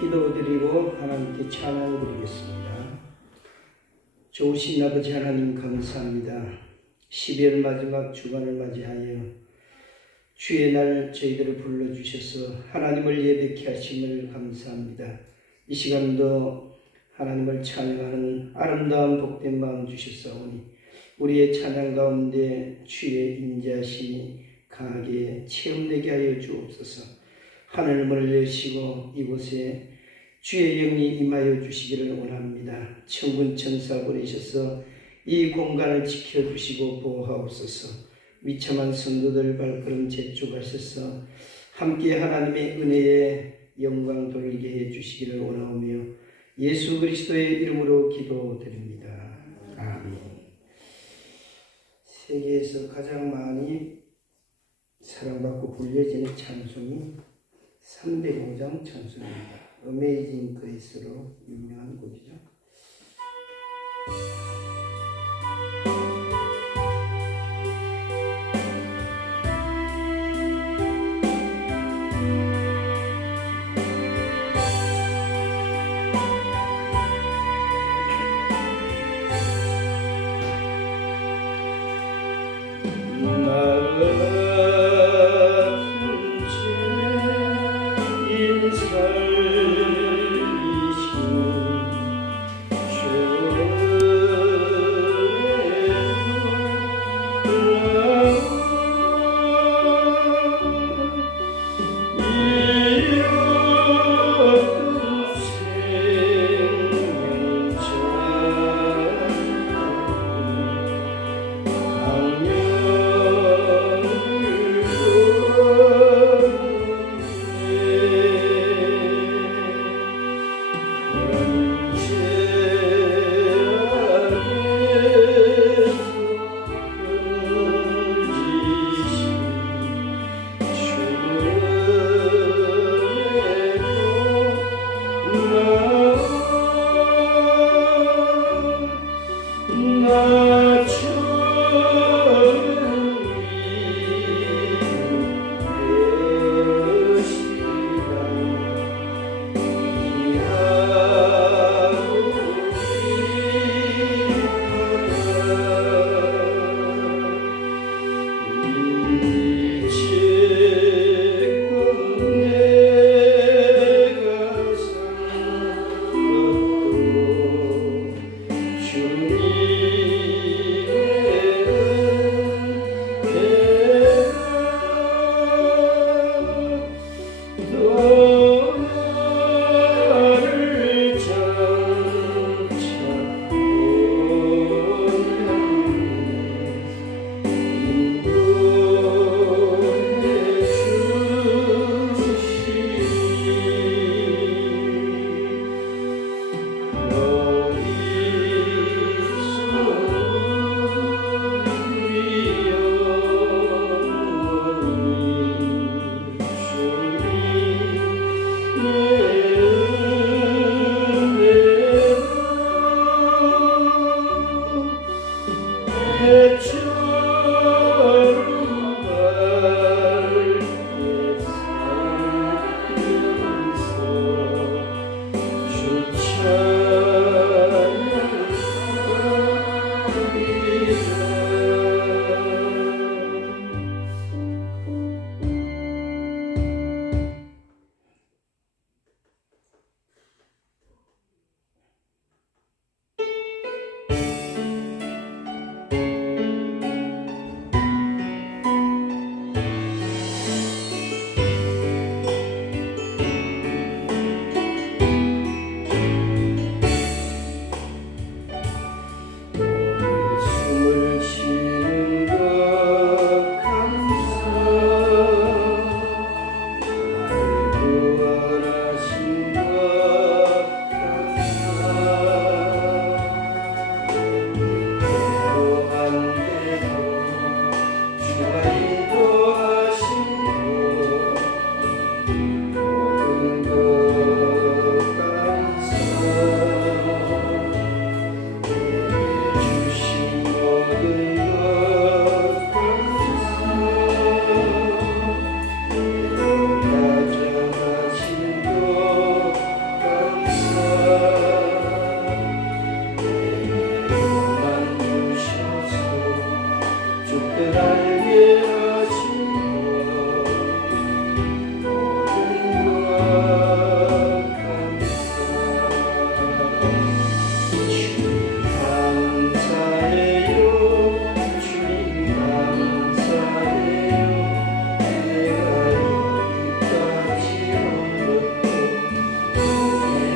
기도드리고 하나님께 찬양을 드리겠습니다. 좋으신 아버지 하나님 감사합니다. 12월 마지막 주간을 맞이하여 주의 날 저희들을 불러주셔서 하나님을 예배케 하심을 감사합니다. 이 시간도 하나님을 찬양하는 아름다운 복된 마음 주셨사오니 우리의 찬양 가운데 주의 인자하심이 강하게 체험되게 하여 주옵소서. 하늘문을 여시고 이곳에 주의 영이 임하여 주시기를 원합니다. 천군 천사 보내셔서 이 공간을 지켜주시고 보호하옵소서. 위참한 성도들 발걸음 재촉하셔서 함께 하나님의 은혜에 영광 돌리게 해 주시기를 원하오며 예수 그리스도의 이름으로 기도드립니다. 아멘. 세계에서 가장 많이 사랑받고 불려지는 찬송이 3대 공장 찬송입니다. 어메이징 그레이스로 유명한 곡이죠. 알게 하시고 모든 것 감사해요. 주님 감사해요. 내가 여기까지 온 것도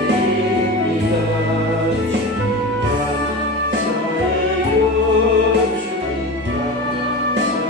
은혜입니다. 주님 감사해요. 주님 감사해요.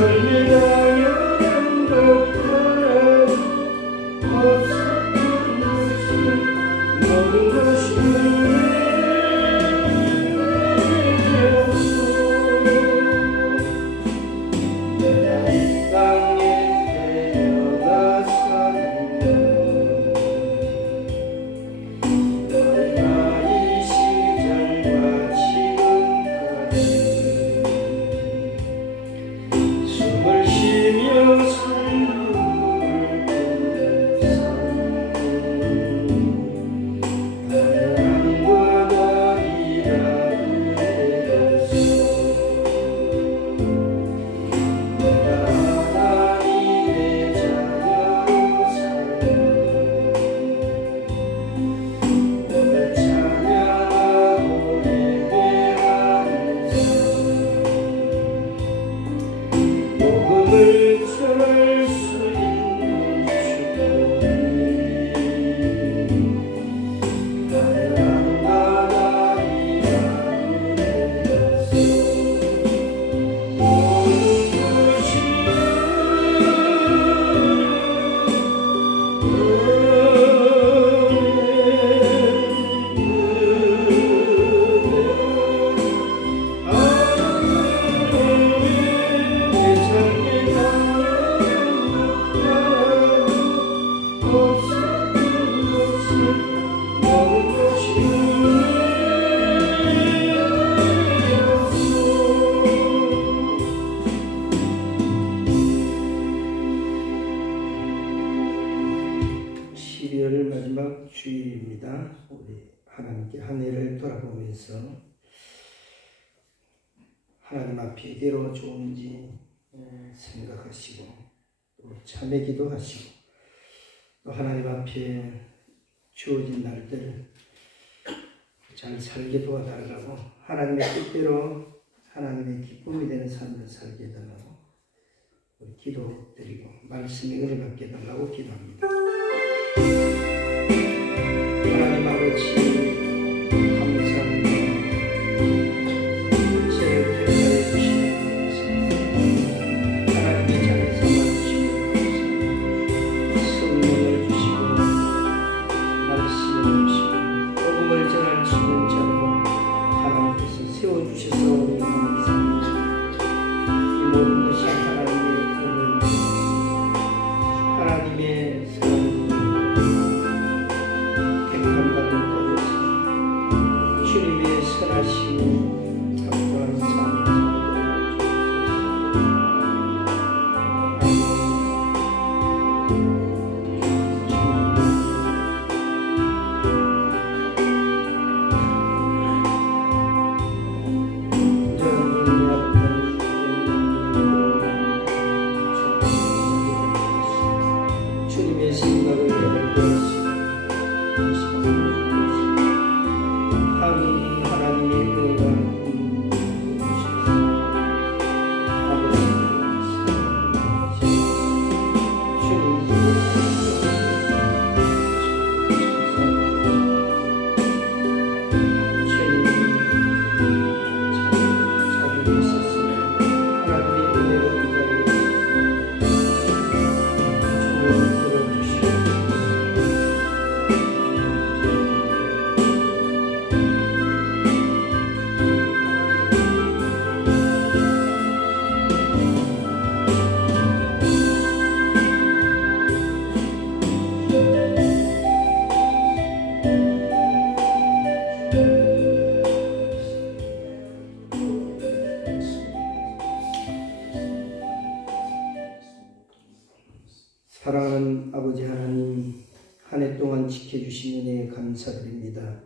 삶의 당연한 것들 없었던 것은 모든 것이 은혜였소. 내가 이 땅에 태어나 살며 너의 나이 시절과 지금까지 숨을 쉬며 삶을 보낸 삶 하나님과 나이라는 애였어. 내가 하나님의 자녀로 살며 너를 찬양하고 예배하는 삶 복음을 전할 수 있는 축복이 하나님과 나이라는 애였어. 모든 마지막 주일입니다. 우리 하나님께 한 해를 돌아보면서 하나님 앞에 이대로 좋은지 생각하시고 또 참회 기도하시고 또 하나님 앞에 주어진 날들 잘 살게 도와달라고 하나님의 뜻대로 하나님의 기쁨이 되는 삶을 살게 해달라고 우리 기도드리고 말씀의 은혜 받게 해달라고 기도합니다. 하나님 아버지 감사합니다. 죄를 대하여 주시는 감사합니다. 하나님의 자녀 삼아주시는 감사합니다. 성령을 주시고 말씀을 주시고 복음을 전할 수 있는 자로 하나님께서 세워주셔서 감사합니다. 이 모든 것이 하나님의 은혜입니다. 하나님의 사랑입니다. 주님의 선하심이 확고한 삶을 주님의 생각을 알고 하나님의 은혜가 사랑하는 아버지 하나님, 한 해 동안 지켜주신 은혜에 감사드립니다.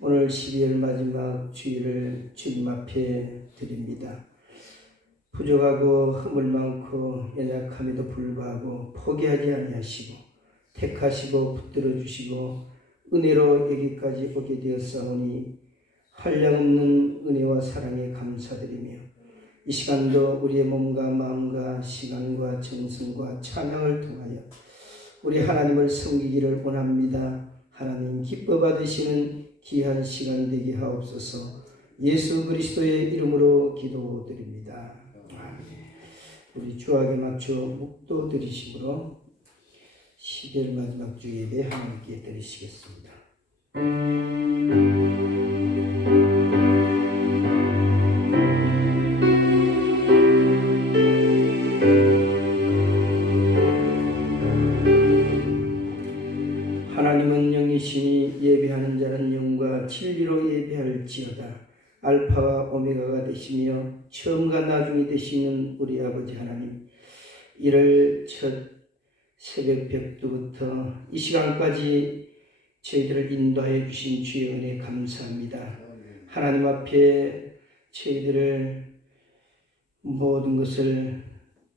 오늘 12월 마지막 주일을 주님 앞에 드립니다. 부족하고 허물 많고 연약함에도 불구하고 포기하지 아니하시고 택하시고 붙들어 주시고 은혜로 여기까지 오게 되었사오니 한량없는 은혜와 사랑에 감사드리며 이 시간도 우리의 몸과 마음과 시간과 정성과 찬양을 통하여 우리 하나님을 섬기기를 원합니다. 하나님 기뻐 받으시는 귀한 시간 되게 하옵소서. 예수 그리스도의 이름으로 기도드립니다. 아멘. 우리 주학에 맞춰 묵도 드리심으로 12월 마지막 주 예배 하나님께 드리시겠습니다. 하나님은 영이시니 예배하는 자는 영과 진리로 예배할지어다. 알파와 오메가가 되시며 처음과 나중이 되시는 우리 아버지 하나님, 이를 첫 새벽벽부터 이 시간까지 저희들을 인도하여 주신 주의 은혜 감사합니다. 하나님 앞에 저희들을 모든 것을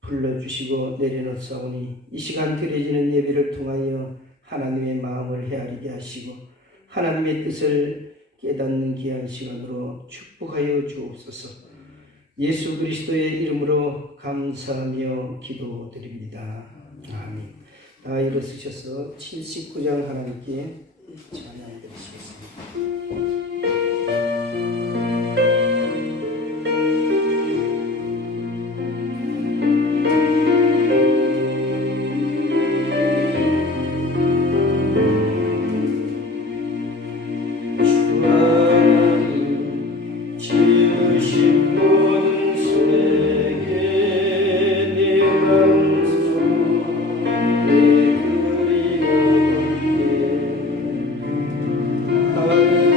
불러주시고 내려놓사오니 이 시간 드려지는 예배를 통하여 하나님의 마음을 헤아리게 하시고 하나님의 뜻을 깨닫는 귀한 시간으로 축복하여 주옵소서. 예수 그리스도의 이름으로 감사하며 기도드립니다. 아멘. 다 일어서셔서 79장 하나님께 찬양드리시겠습니다. Hallelujah.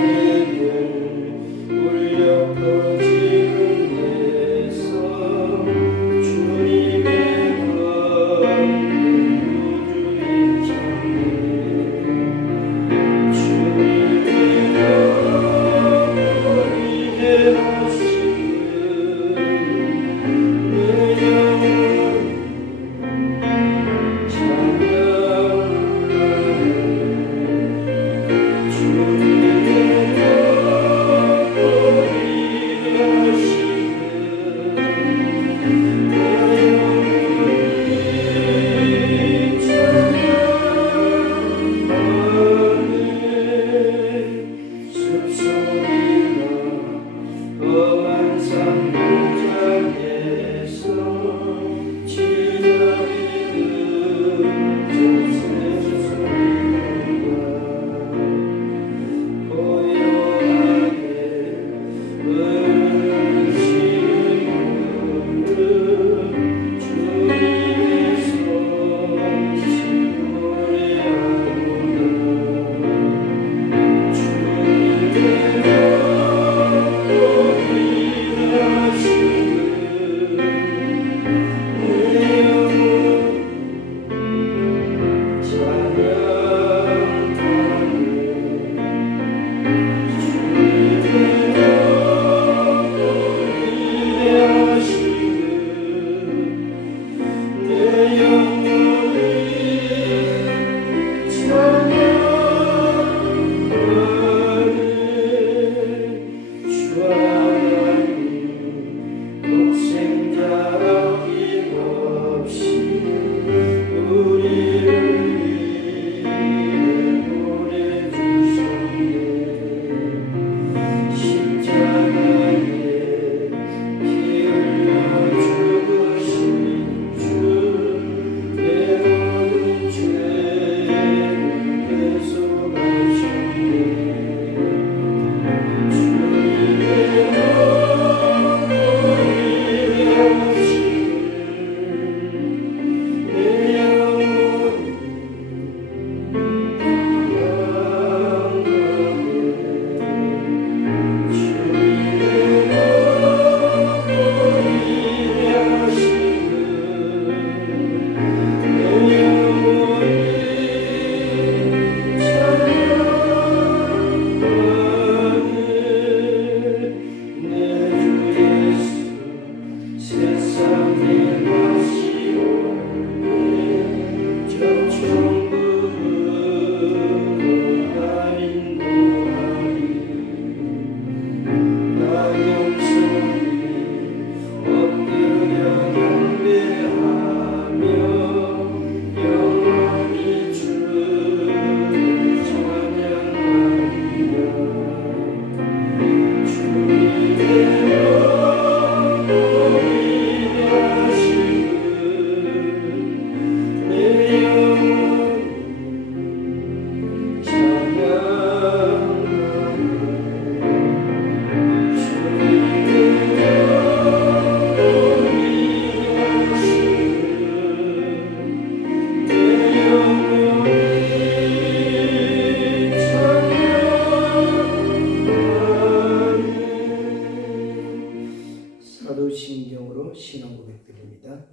시간 고백드립니다.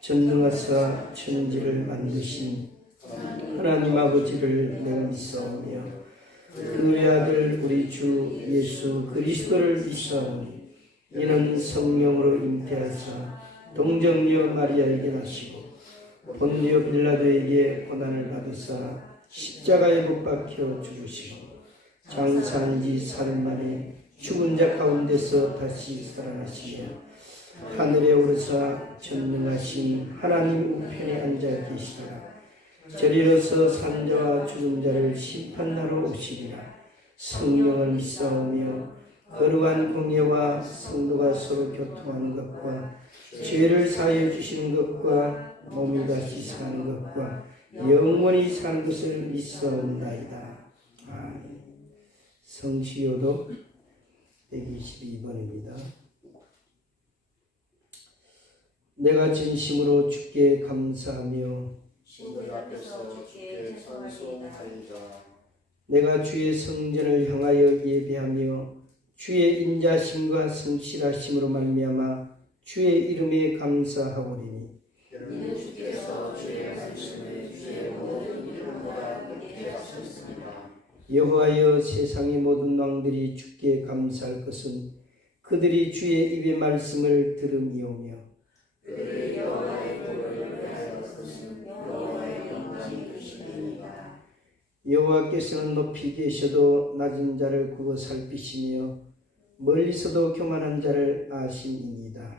전능하사 천지를 만드신 하나님 아버지를 내가 믿사오며 그의 아들 우리 주 예수 그리스도를 믿사오니 이는 성령으로 잉태하사 동정녀 마리아에게 나시고 본디오 빌라도에게 고난을 받으사 십자가에 못 박혀 죽으시고 장사한 지 사흘 만에 죽은 자 가운데서 다시 살아나시며 하늘에 오르사 전능하신 하나님 우편에 앉아 계시리라. 저리로서 산자와 죽은 자를 심판하러 오시리라. 성령을 믿사오며 거룩한 공예와 성도가 서로 교통하는 것과 죄를 사하여 주시는 것과 몸이 다시 사는 것과 영원히 사는 것을 믿사옵나이다. 아멘. 성시효독 122번입니다. 내가 진심으로 주께 감사하며 신들 앞에서 주께 찬송하리이다. 내가 주의 성전을 향하여 예배하며 주의 인자심과 성실하심으로 말미암아 주의 이름에 감사하오리니 이는 주께서 주의 말씀을 주의 모든 이름보다 크게 하셨습니다. 여호와여 세상의 모든 왕들이 주께 감사할 것은 그들이 주의 입의 말씀을 들음이오며 그들이 여호와의 도를 위하여 것은 여호와의 영광이 크심이니라. 여호와께서는 높이 계셔도 낮은 자를 굽어 살피시며 멀리서도 교만한 자를 아심이니이다.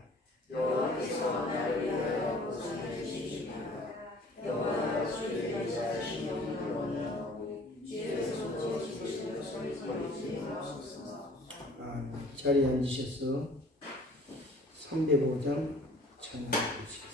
여호와께서 나를 위하여 보상해 주시리라. 여호와가 주의 인자하신 영광으로 주의 손으로 지으신 것을 버리지 마소서. 자리에 앉으셔서 305장 찬양해 주시겠습니다.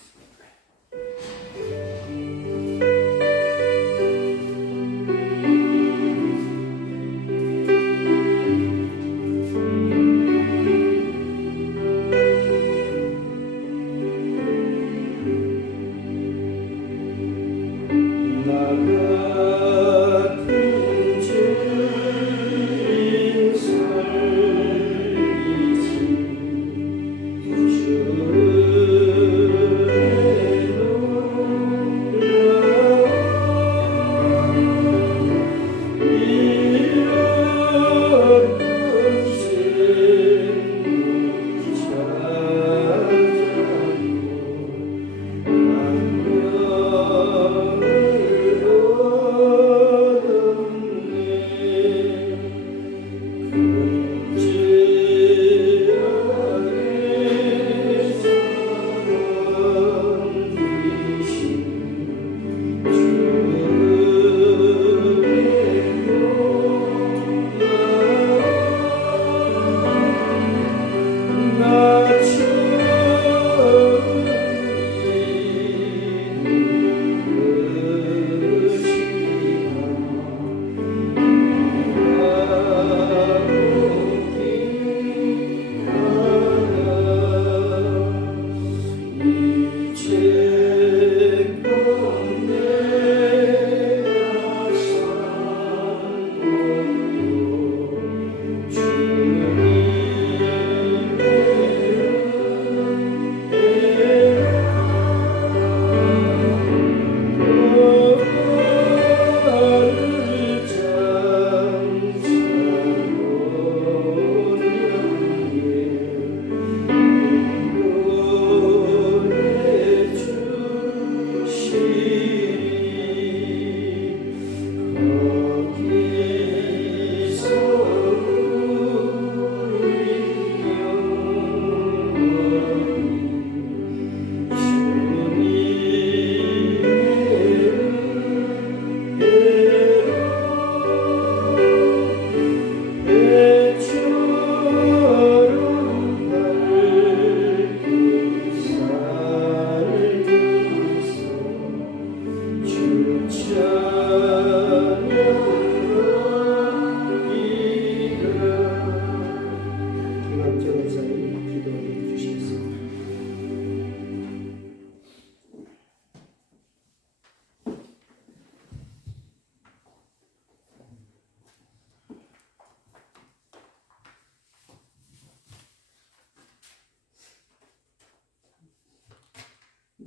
주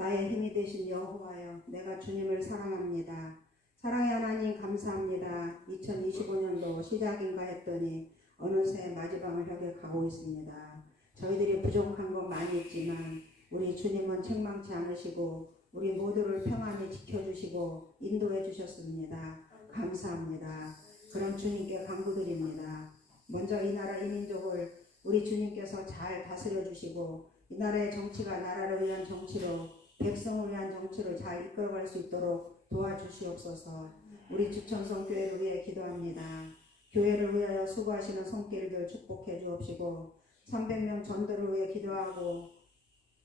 나의 힘이 되신 여호와여, 내가 주님을 사랑합니다. 사랑의 하나님 감사합니다. 2025년도 시작인가 했더니 어느새 마지막을 향해 가고 있습니다. 저희들이 부족한 건 많이 있지만 우리 주님은 책망치 않으시고 우리 모두를 평안히 지켜주시고 인도해 주셨습니다. 감사합니다. 그런 주님께 간구드립니다. 먼저 이 나라 이 민족을 우리 주님께서 잘 다스려 주시고 이 나라의 정치가 나라를 위한 정치로 백성을 위한 정치로 잘 이끌어갈 수 있도록 도와주시옵소서. 우리 주천성 교회를 위해 기도합니다. 교회를 위하여 수고하시는 손길들 축복해 주옵시고 300명 전도를 위해 기도하고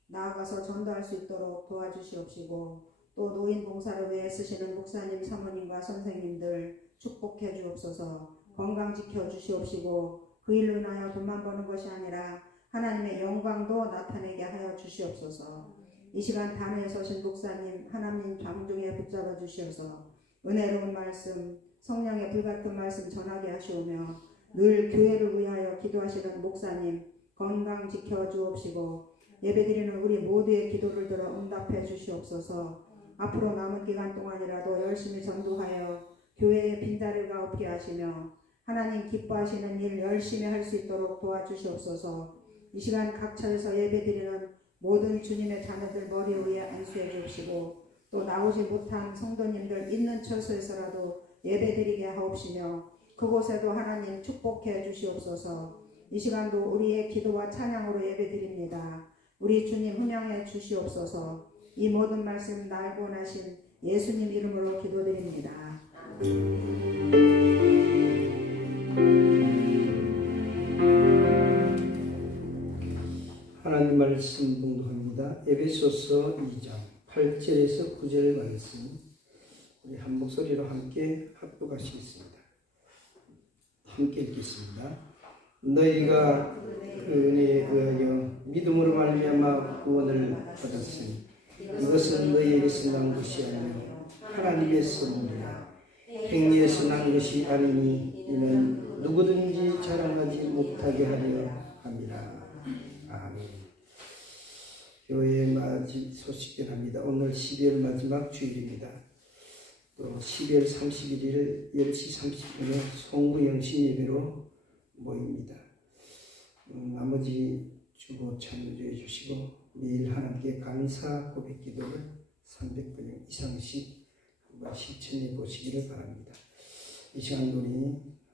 나아가서 전도할 수 있도록 도와주시옵시고 또 노인 봉사를 위해 쓰시는 목사님, 사모님과 선생님들 축복해 주옵소서. 건강 지켜 주시옵시고 그 일로 인하여 돈만 버는 것이 아니라 하나님의 영광도 나타내게 하여 주시옵소서. 이 시간 단회에 서신 목사님, 하나님 장중에 붙잡아 주시어서 은혜로운 말씀, 성령의 불같은 말씀 전하게 하시오며 늘 교회를 위하여 기도하시는 목사님 건강 지켜 주옵시고 예배드리는 우리 모두의 기도를 들어 응답해 주시옵소서. 앞으로 남은 기간 동안이라도 열심히 전도하여 교회의 빈자리가 없게 하시며 하나님 기뻐하시는 일 열심히 할 수 있도록 도와주시옵소서. 이 시간 각처에서 예배드리는 모든 주님의 자녀들 머리 위에 안수해 주시고 또 나오지 못한 성도님들 있는 처소에서라도 예배드리게 하옵시며 그곳에도 하나님 축복해 주시옵소서. 이 시간도 우리의 기도와 찬양으로 예배드립니다. 우리 주님 훈양해 주시옵소서. 이 모든 말씀 날 원하신 예수님 이름으로 기도드립니다. 하나님 말씀 봉독합니다. 에베소서 2장 8절에서 9절 말씀 우리 한 목소리로 함께 합독하시겠습니다. 함께 읽겠습니다. 너희가 그 은혜에 의하여 믿음으로 말미암아 구원을 받았으니 이것은 너희에게서 난 것이 아니요 하나님의 선물이라. 행위에서 난 것이 아니니 이는 누구든지 자랑하지 못하게 하려 함이라. 아멘. 교회의 맞이 소식전합니다. 오늘 12월 마지막 주일입니다. 또 12월 31일 10시 30분에 송구영신 예배로 모입니다. 나머지 주보 참여해 주시고 매일 하나님께 감사 고백 기도를 300번 이상씩 한번 실천해 보시기를 바랍니다. 이 시간 우리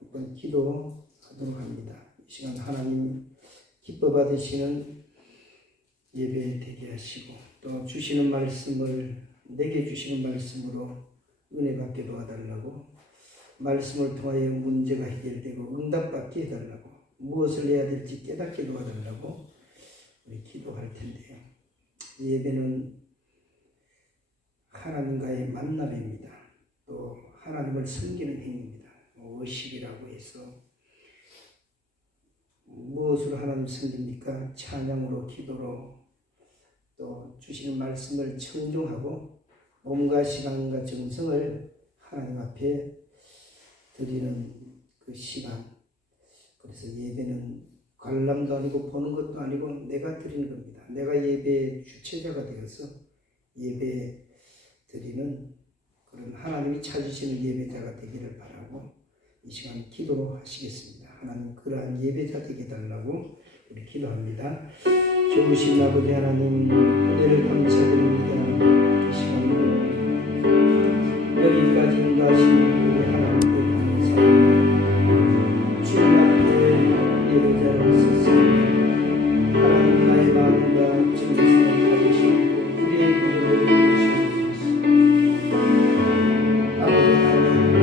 한번 기도하도록 합니다. 이 시간 하나님 기뻐 받으시는 예배 되게 하시고 또 주시는 말씀을 내게 주시는 말씀으로 은혜 받게 도와달라고 말씀을 통하여 문제가 해결되고 응답받게 해달라고 무엇을 해야 될지 깨닫게 도와달라고 우리 기도할 텐데요. 예배는 하나님과의 만남입니다. 또 하나님을 섬기는 행위입니다. 워십이라고 해서 무엇으로 하나님 섬깁니까? 찬양으로 기도로 또 주시는 말씀을 청종하고 몸과 시간과 정성을 하나님 앞에 드리는 그 시간. 그래서 예배는 관람도 아니고 보는 것도 아니고 내가 드리는 겁니다. 내가 예배의 주체자가 되어서 예배 드리는 그런 하나님이 찾으시는 예배자가 되기를 바라고 이 시간 기도로 하시겠습니다. 하나님 그러한 예배자 되게 달라고 우리 기도합니다. 좋으신 아버지 하나님 은혜를 감사드립니다. 이 시간으로 여기까지 인도하신 우리 하나님께 감사합니다. 주님 앞에 예배자로 서서 하나님 나의 마음과 정성을 받으시고 우리의 기도를 들으시옵소서. 아버지 하나님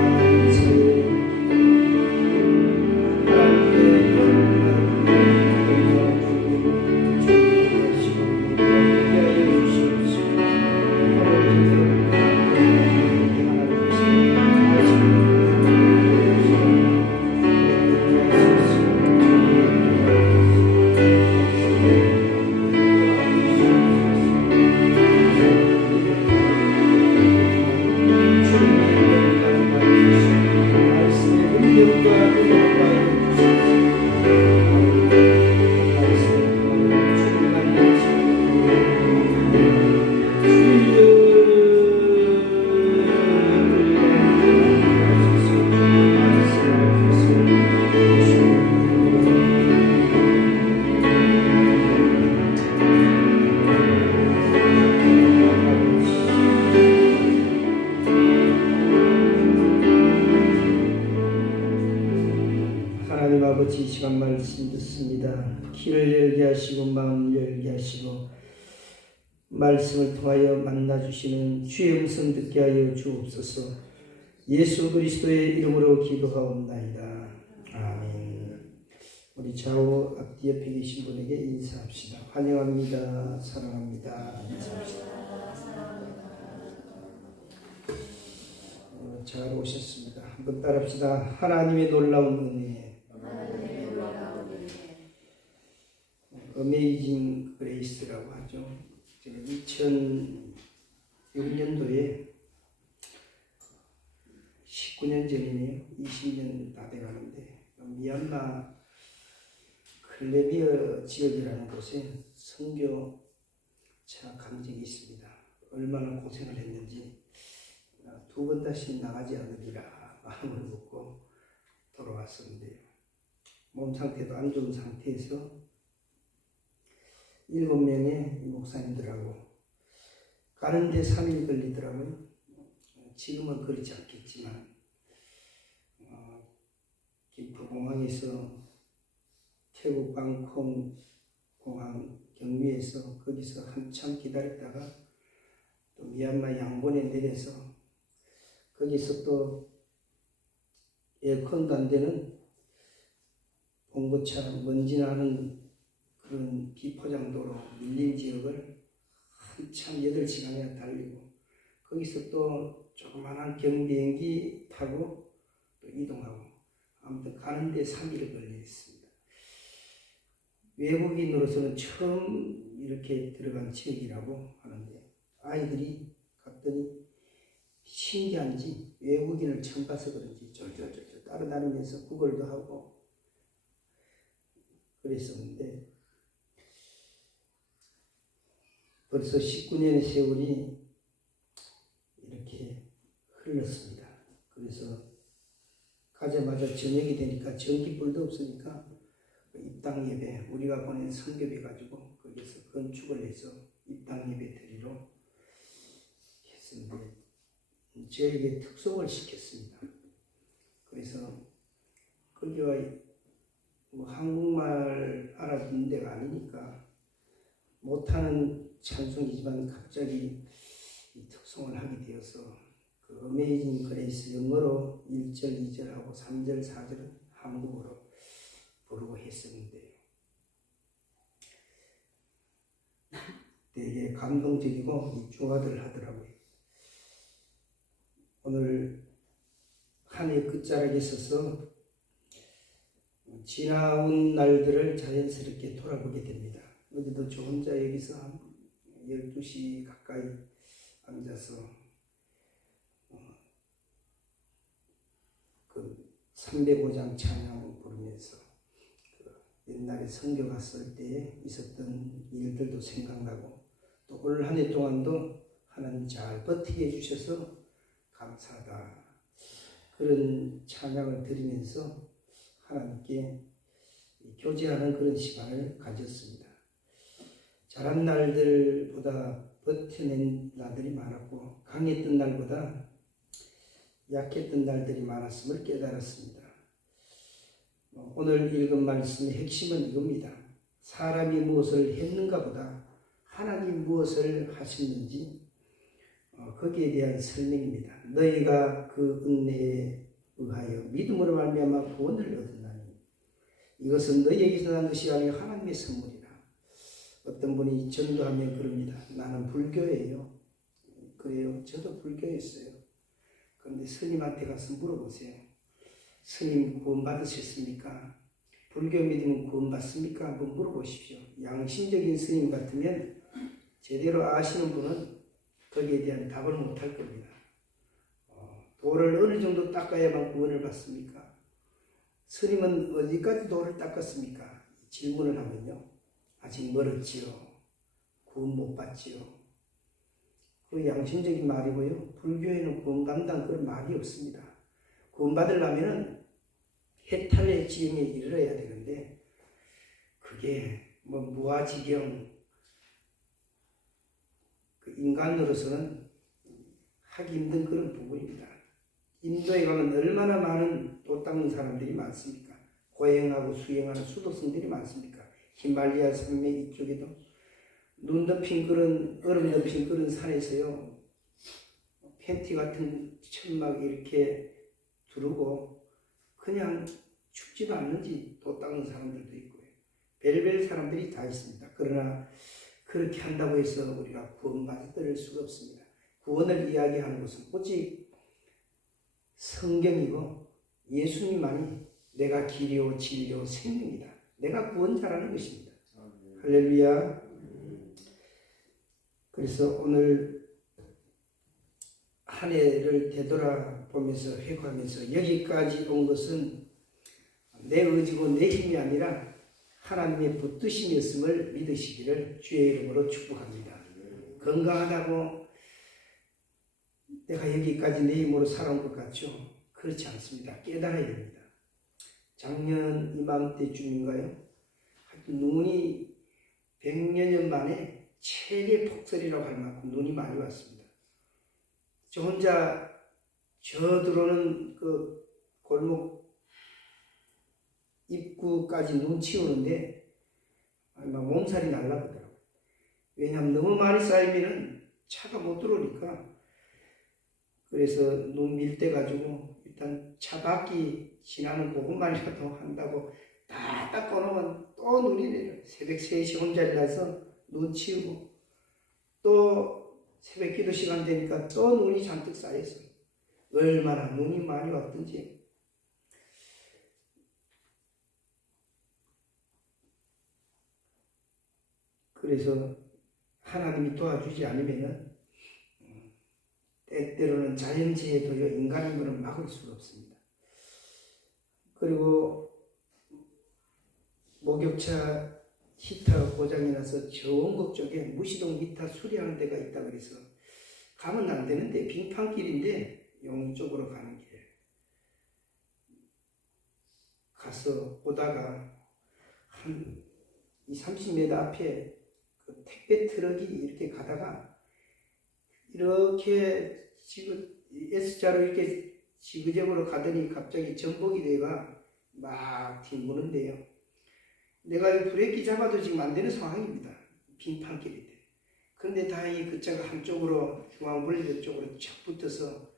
감사의 하나님께 영광을 돌려 주시고 귀를 열게 하시고 마음을 열게 하시고 말씀을 통하여 만나주시는 주의 음성 듣게 하여 주옵소서. 예수 그리스도의 이름으로 기도하옵나이다. 아멘. 우리 좌우 앞뒤 옆에 계신 분에게 인사합시다. 환영합니다. 사랑합니다. 인사합시다. 잘 오셨습니다. 한번 따라합시다. 하나님의 놀라운 은혜. 어메이징 그레이스라고 하죠. 제가 2006년도에 19년 전이네요. 20년 다 돼가는데 미얀마 클레비어 지역이라는 곳에 선교차 간 적이 있습니다. 얼마나 고생을 했는지 두 번 다시 나가지 않으리라 마음을 먹고 돌아왔었는데요. 몸 상태도 안 좋은 상태에서 7명의 목사님들하고 가는데 3일 걸리더라고요. 지금은 그렇지 않겠지만 김포공항에서 태국 방콕 공항 경유해서 거기서 한참 기다렸다가 또 미얀마 양곤에 내려서 거기서 또 에어컨도 안 되는 봉고차 먼지 나는 그런 비포장도로 밀린 지역을 한참 8시간이나 달리고 거기서 또 조그마한 경비행기 타고 또 이동하고 아무튼 가는데 3일 걸렸습니다. 외국인으로서는 처음 이렇게 들어간 지역이라고 하는데 아이들이 갔더니 신기한지 외국인을 처음 봐서 그런지 쫄쫄쫄쫄 따라다니면서 구걸도 하고 그랬었는데 벌써 19년의 세월이 이렇게 흘렀습니다. 그래서 가자마자 저녁이 되니까 전기불도 없으니까 입당 예배 우리가 보낸 선교비 가지고 거기서 건축을 해서 입당 예배 드리러 했었는데 저에게 특송을 시켰습니다. 그래서 거기가 뭐 한국말 알아듣는 데가 아니니까 못하는 찬송이지만 갑자기 이 특송을 하게 되어서 그 어메이징 그레이스 영어로 1절, 2절하고 3절, 4절은 한국어로 부르고 했었는데 되게 감동적이고 입중하들 하더라고요. 오늘 한 해 끝자락에 있어서 지나온 날들을 자연스럽게 돌아보게 됩니다. 어제도 저 혼자 여기서 한 12시 가까이 앉아서 그 305장 찬양 부르면서 그 옛날에 선교 갔을 때에 있었던 일들도 생각나고 또 올 한 해 동안도 하나님 잘 버티게 해주셔서 감사하다. 그런 찬양을 드리면서 하나님께 교제하는 그런 시간을 가졌습니다. 잘한 날들보다 버텨낸 날들이 많았고 강했던 날보다 약했던 날들이 많았음을 깨달았습니다. 오늘 읽은 말씀의 핵심은 이겁니다. 사람이 무엇을 했는가 보다 하나님 무엇을 하셨는지 거기에 대한 설명입니다. 너희가 그 은혜에 의하여 믿음으로 말미암아 구원을 얻었나니 이것은 너희에게서 난 것이 아니라 하나님의 선물이라. 어떤 분이 전도하면 그럽니다. 나는 불교예요. 그래요. 저도 불교였어요. 그런데 스님한테 가서 물어보세요. 스님 구원 받으셨습니까? 불교 믿으면 구원 받습니까? 한번 물어보십시오. 양심적인 스님 같으면 제대로 아시는 분은 거기에 대한 답을 못할 겁니다. 돌을 어느 정도 닦아야만 구원을 받습니까? 스님은 어디까지 돌을 닦았습니까? 질문을 하면요. 아직 멀었지요. 구원 못 받지요. 그 양심적인 말이고요. 불교에는 구원 받는다는 그런 말이 없습니다. 구원 받으려면 해탈의 지경에 이르러야 되는데 그게 뭐 무아지경 그 인간으로서는 하기 힘든 그런 부분입니다. 인도에 가면 얼마나 많은 도 닦는 사람들이 많습니까? 고행하고 수행하는 수도승들이 많습니까? 히말리아 산맥 이쪽에도 눈 덮인 그런 얼음 덮인 그런 산에서요 팬티 같은 천막 이렇게 두르고 그냥 춥지도 않는지 도 닦는 사람들도 있고요. 별별 사람들이 다 있습니다. 그러나 그렇게 한다고 해서 우리가 구원받을 수가 없습니다. 구원을 이야기하는 것은 오직 성경이고 예수님만이 내가 길이요 진리요 생명이다. 내가 구원자라는 것입니다. 할렐루야. 그래서 오늘 한 해를 되돌아보면서 회고하면서 여기까지 온 것은 내 의지고 내 힘이 아니라 하나님의 붙드심이었음을 믿으시기를 주의 이름으로 축복합니다. 건강하다고 내가 여기까지 내 힘으로 살아온 것 같죠? 그렇지 않습니다. 깨달아야 됩니다. 작년 이맘때쯤인가요? 눈이 100여 년 만에 최대 폭설이라고 할 만큼 눈이 많이 왔습니다. 저 혼자 저 들어오는 그 골목 입구까지 눈 치우는데 막 몸살이 날라가더라고요. 왜냐하면 너무 많이 쌓이면은 차가 못 들어오니까. 그래서 눈 밀대 가지고 일단 차 바퀴 지나는 그것만이라도 한다고 다 닦아놓으면 또 눈이 내려요. 새벽 3시 혼자 일어나서 눈 치우고 또 새벽 기도 시간 되니까 또 눈이 잔뜩 쌓였어요. 얼마나 눈이 많이 왔든지. 그래서 하나님이 도와주지 않으면은 때때로는 자연재해도요 인간의 힘으로는 막을 수가 없습니다. 그리고 목욕차 히터 고장이 나서 저 원곡 쪽에 무시동 히터 수리하는 데가 있다 그래서 가면 안 되는데 빙판길인데 용인 쪽으로 가는 길에 가서 보다가 한 20-30m 앞에 그 택배 트럭이 이렇게 가다가 이렇게 S자로 이렇게 지그재그로 가더니 갑자기 전복이 돼가 막 뒹구는데요. 내가 이 브레이크 잡아도 지금 안 되는 상황입니다. 빙판길인데. 그런데 다행히 그 차가 한쪽으로 중앙분리대 쪽으로 착 붙어서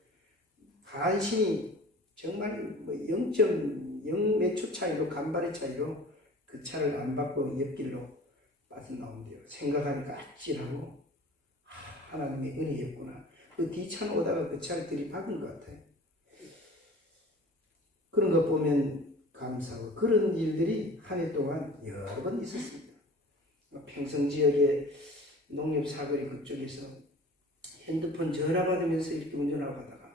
간신히 정말 뭐 0.0 몇 초 차이로 간발의 차이로 그 차를 안 받고 옆길로 빠져나온대요. 생각하니까 아찔하고 하나님의 은혜였구나. 그 뒤차는 오다가 그 차를 들이박은 것 같아요. 그런 거 보면 감사하고 그런 일들이 한 해 동안 여러 번 있었습니다. 평성 지역의 농협 사거리 그쪽에서 핸드폰 전화 받으면서 이렇게 운전하고 가다가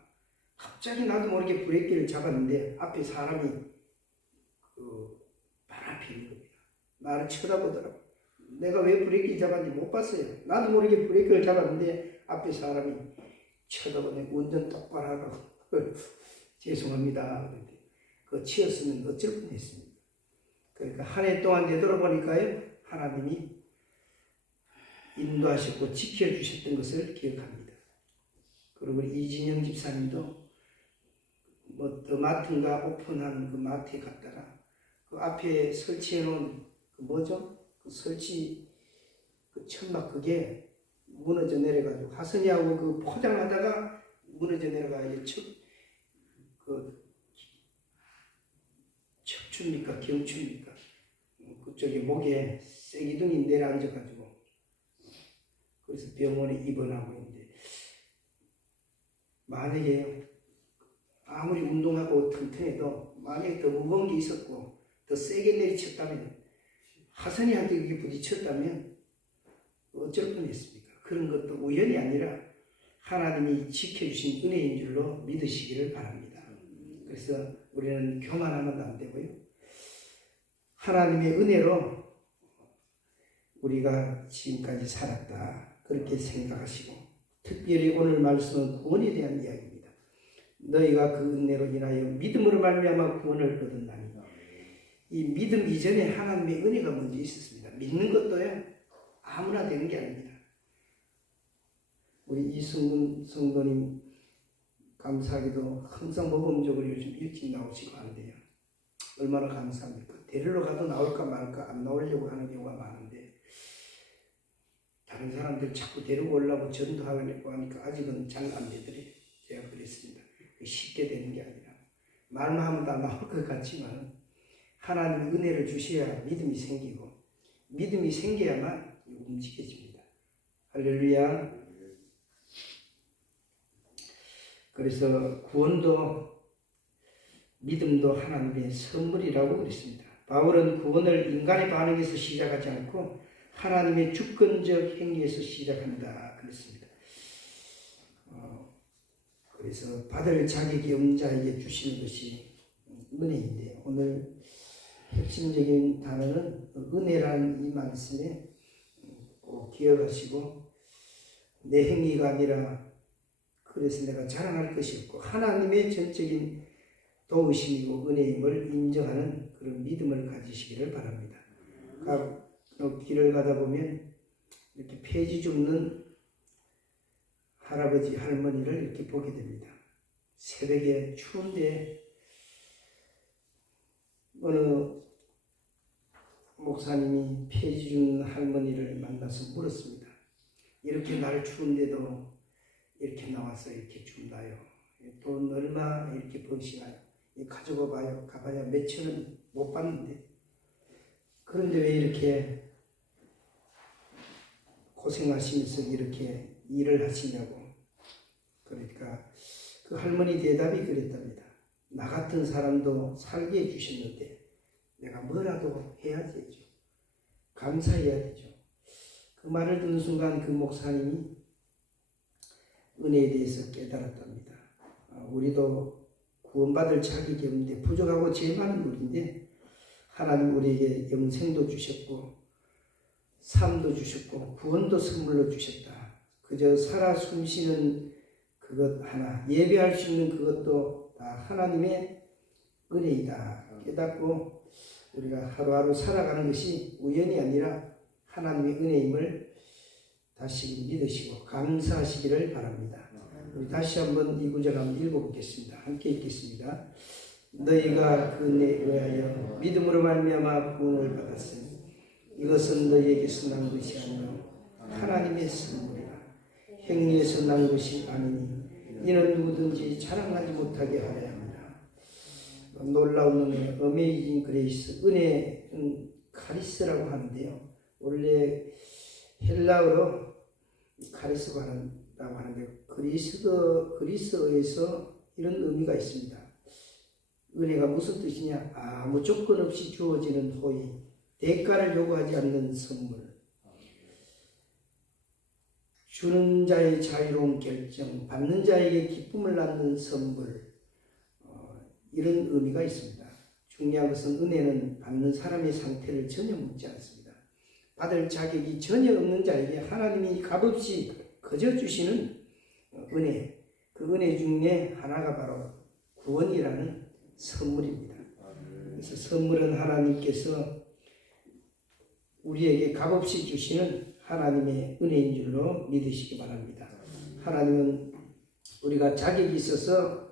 갑자기 나도 모르게 브레이크를 잡았는데 앞에 사람이 바로 앞에 있는 겁니다. 나를 쳐다보더라고. 내가 왜 브레이크를 잡았는지 못 봤어요. 나도 모르게 브레이크를 잡았는데 앞에 사람이 쳐다보네. 운전 똑바로 하라고. 죄송합니다. 그거 치였으면 어쩔 뻔했습니다. 그러니까 한 해 동안 되돌아보니까요 하나님이 인도하셨고 지켜주셨던 것을 기억합니다. 그리고 이진영 집사님도 뭐 더 마트인가 오픈한 그 마트에 갔다가 그 앞에 설치해 놓은 그 뭐죠? 그 설치 그 천막 그게 무너져 내려가지고 하선이하고 그 포장하다가 무너져 내려가야 그 척추입니까 경추입니까? 그쪽에 목에 쐐기둥이 내려앉아가지고 그래서 병원에 입원하고 있는데 만약에 아무리 운동하고 튼튼해도 만약에 더 무거운 게 있었고 더 세게 내리쳤다면 하선이한테 그게 부딪혔다면 어쩔 뻔했습니까? 그런 것도 우연이 아니라 하나님이 지켜주신 은혜인 줄로 믿으시기를 바랍니다. 그래서 우리는 교만하면 안 되고요. 하나님의 은혜로 우리가 지금까지 살았다. 그렇게 생각하시고 특별히 오늘 말씀은 구원에 대한 이야기입니다. 너희가 그 은혜로 인하여 믿음으로 말미암아 구원을 얻었나니 이 믿음 이전에 하나님의 은혜가 먼저 있었습니다. 믿는 것도요 아무나 되는 게 아닙니다. 우리 이승문 성도님 감사하게도 항상 모범적으로 요즘 일찍 나오시고 하는데요. 얼마나 감사합니까? 데리러 가도 나올까 말까 안 나오려고 하는 경우가 많은데 다른 사람들 자꾸 데리고 오려고 전도하려고 하니까 아직은 잘 안 되더래요. 제가 그랬습니다. 쉽게 되는 게 아니라 말만 하면 다 나올 것 같지만 하나님이 은혜를 주셔야 믿음이 생기고 믿음이 생겨야만 움직여집니다. 할렐루야. 그래서 구원도 믿음도 하나님의 선물이라고 그랬습니다. 바울은 구원을 인간의 반응에서 시작하지 않고 하나님의 주권적 행위에서 시작한다 그랬습니다. 그래서 받을 자격이 없는 자에게 주시는 것이 은혜인데 오늘 핵심적인 단어는 은혜라는 이 말씀에 꼭 기억하시고 내 행위가 아니라 그래서 내가 자랑할 것이 없고 하나님의 전적인 도우심이고 은혜임을 인정하는 그런 믿음을 가지시기를 바랍니다. 길을 가다 보면 이렇게 폐지 줍는 할아버지 할머니를 이렇게 보게 됩니다. 새벽에 추운데 어느 목사님이 폐지 줍는 할머니를 만나서 물었습니다. 이렇게 날 추운데도 이렇게 나와서 이렇게 준다요. 돈 얼마 이렇게 버시나요? 가지고 봐요. 가봐야 몇천 원 못 받는데. 그런데 왜 이렇게 고생하시면서 이렇게 일을 하시냐고. 그러니까 그 할머니 대답이 그랬답니다. 나 같은 사람도 살게 해주셨는데 내가 뭐라도 해야 되죠. 감사해야 되죠. 그 말을 듣는 순간 그 목사님이 은혜에 대해서 깨달았답니다. 우리도 구원받을 자격이 없는데 부족하고 죄 많은 우리인데 하나님 우리에게 영생도 주셨고 삶도 주셨고 구원도 선물로 주셨다. 그저 살아 숨쉬는 그것 하나 예배할 수 있는 그것도 다 하나님의 은혜이다. 깨닫고 우리가 하루하루 살아가는 것이 우연이 아니라 하나님의 은혜임을 다시 믿으시고 감사하시기를 바랍니다. 우리 다시 한번 이 구절 한번 읽어보겠습니다. 함께 읽겠습니다. 너희가 그 은혜에 의하여 믿음으로 말미암아 구원을 받았으니 이것은 너희에게서 난 것이 아니요 하나님의 선물이라. 행위에서 난 것이 아니니 이는 누구든지 자랑하지 못하게 하려 합니다. 놀라운 은혜, 어메이징 그레이스, 은혜는 카리스라고 하는데요. 원래 헬라어로 카리스라고 하는데 그리스어에서 이런 의미가 있습니다. 은혜가 무슨 뜻이냐? 아무 조건 없이 주어지는 호의, 대가를 요구하지 않는 선물, 주는 자의 자유로운 결정, 받는 자에게 기쁨을 낳는 선물, 이런 의미가 있습니다. 중요한 것은 은혜는 받는 사람의 상태를 전혀 묻지 않습니다. 받을 자격이 전혀 없는 자에게 하나님이 값없이 거저 주시는 은혜, 그 은혜 중에 하나가 바로 구원이라는 선물입니다. 그래서 선물은 하나님께서 우리에게 값없이 주시는 하나님의 은혜인 줄로 믿으시기 바랍니다. 하나님은 우리가 자격이 있어서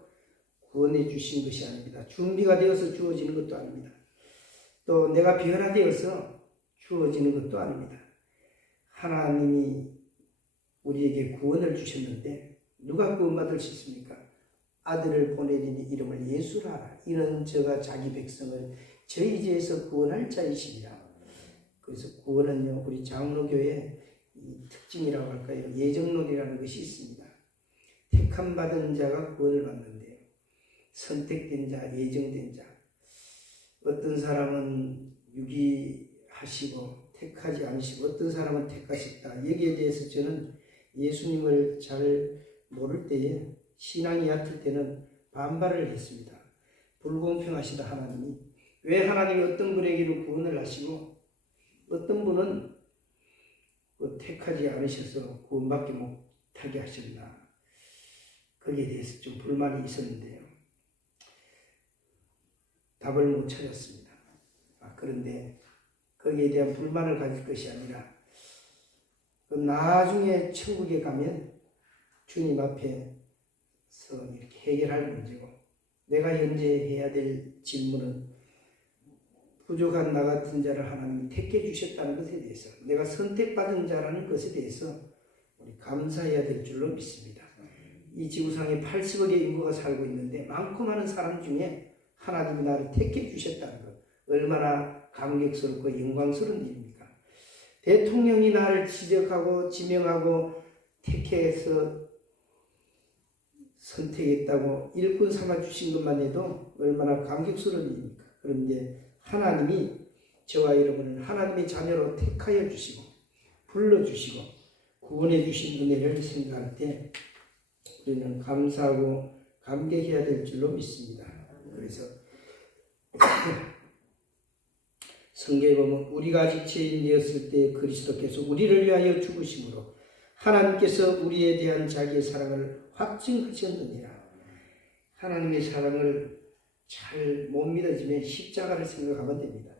구원해 주신 것이 아닙니다. 준비가 되어서 주어지는 것도 아닙니다. 또 내가 변화되어서 주어지는 것도 아닙니다. 하나님이 우리에게 구원을 주셨는데 누가 구원받을 수 있습니까? 아들을 보내리니 이름을 예수라 하라. 이는 저가 자기 백성을 저희 죄에서 구원할 자이시니라. 그래서 구원은요, 우리 장로교의 특징이라고 할까요? 예정론이라는 것이 있습니다. 택함 받은 자가 구원을 받는데요. 선택된 자, 예정된 자. 어떤 사람은 유기하시고 택하지 않으시고 어떤 사람은 택하셨다. 여기에 대해서 저는 예수님을 잘 모를 때에 신앙이 얕을 때는 반발을 했습니다. 불공평하시다 하나님이. 왜 하나님이 어떤 분에게는 구원을 하시고 어떤 분은 택하지 않으셔서 구원받지 못하게 하셨나. 거기에 대해서 좀 불만이 있었는데요. 답을 못 찾았습니다. 그런데 거기에 대한 불만을 가질 것이 아니라 나중에 천국에 가면 주님 앞에서 이렇게 해결할 문제고 내가 현재 해야 될 질문은 부족한 나 같은 자를 하나님이 택해 주셨다는 것에 대해서, 내가 선택받은 자라는 것에 대해서 우리 감사해야 될 줄로 믿습니다. 이 지구상에 80억의 인구가 살고 있는데 많고 많은 사람 중에 하나님이 나를 택해 주셨다는 것, 얼마나 감격스럽고 영광스러운 일입니까? 대통령이 나를 지적하고 지명하고 택해서 선택했다고 일꾼 삼아 주신 것만 해도 얼마나 감격스러운 일입니까? 그런데 하나님이 저와 여러분을 하나님의 자녀로 택하여 주시고 불러주시고 구원해 주신 은혜를 생각할 때 우리는 감사하고 감격해야 될 줄로 믿습니다. 그래서 성경에 보면 우리가 아직 죄인이었을 때 그리스도께서 우리를 위하여 죽으심으로 하나님께서 우리에 대한 자기의 사랑을 확증하셨느니라. 하나님의 사랑을 잘 못 믿어지면 십자가를 생각하면 됩니다.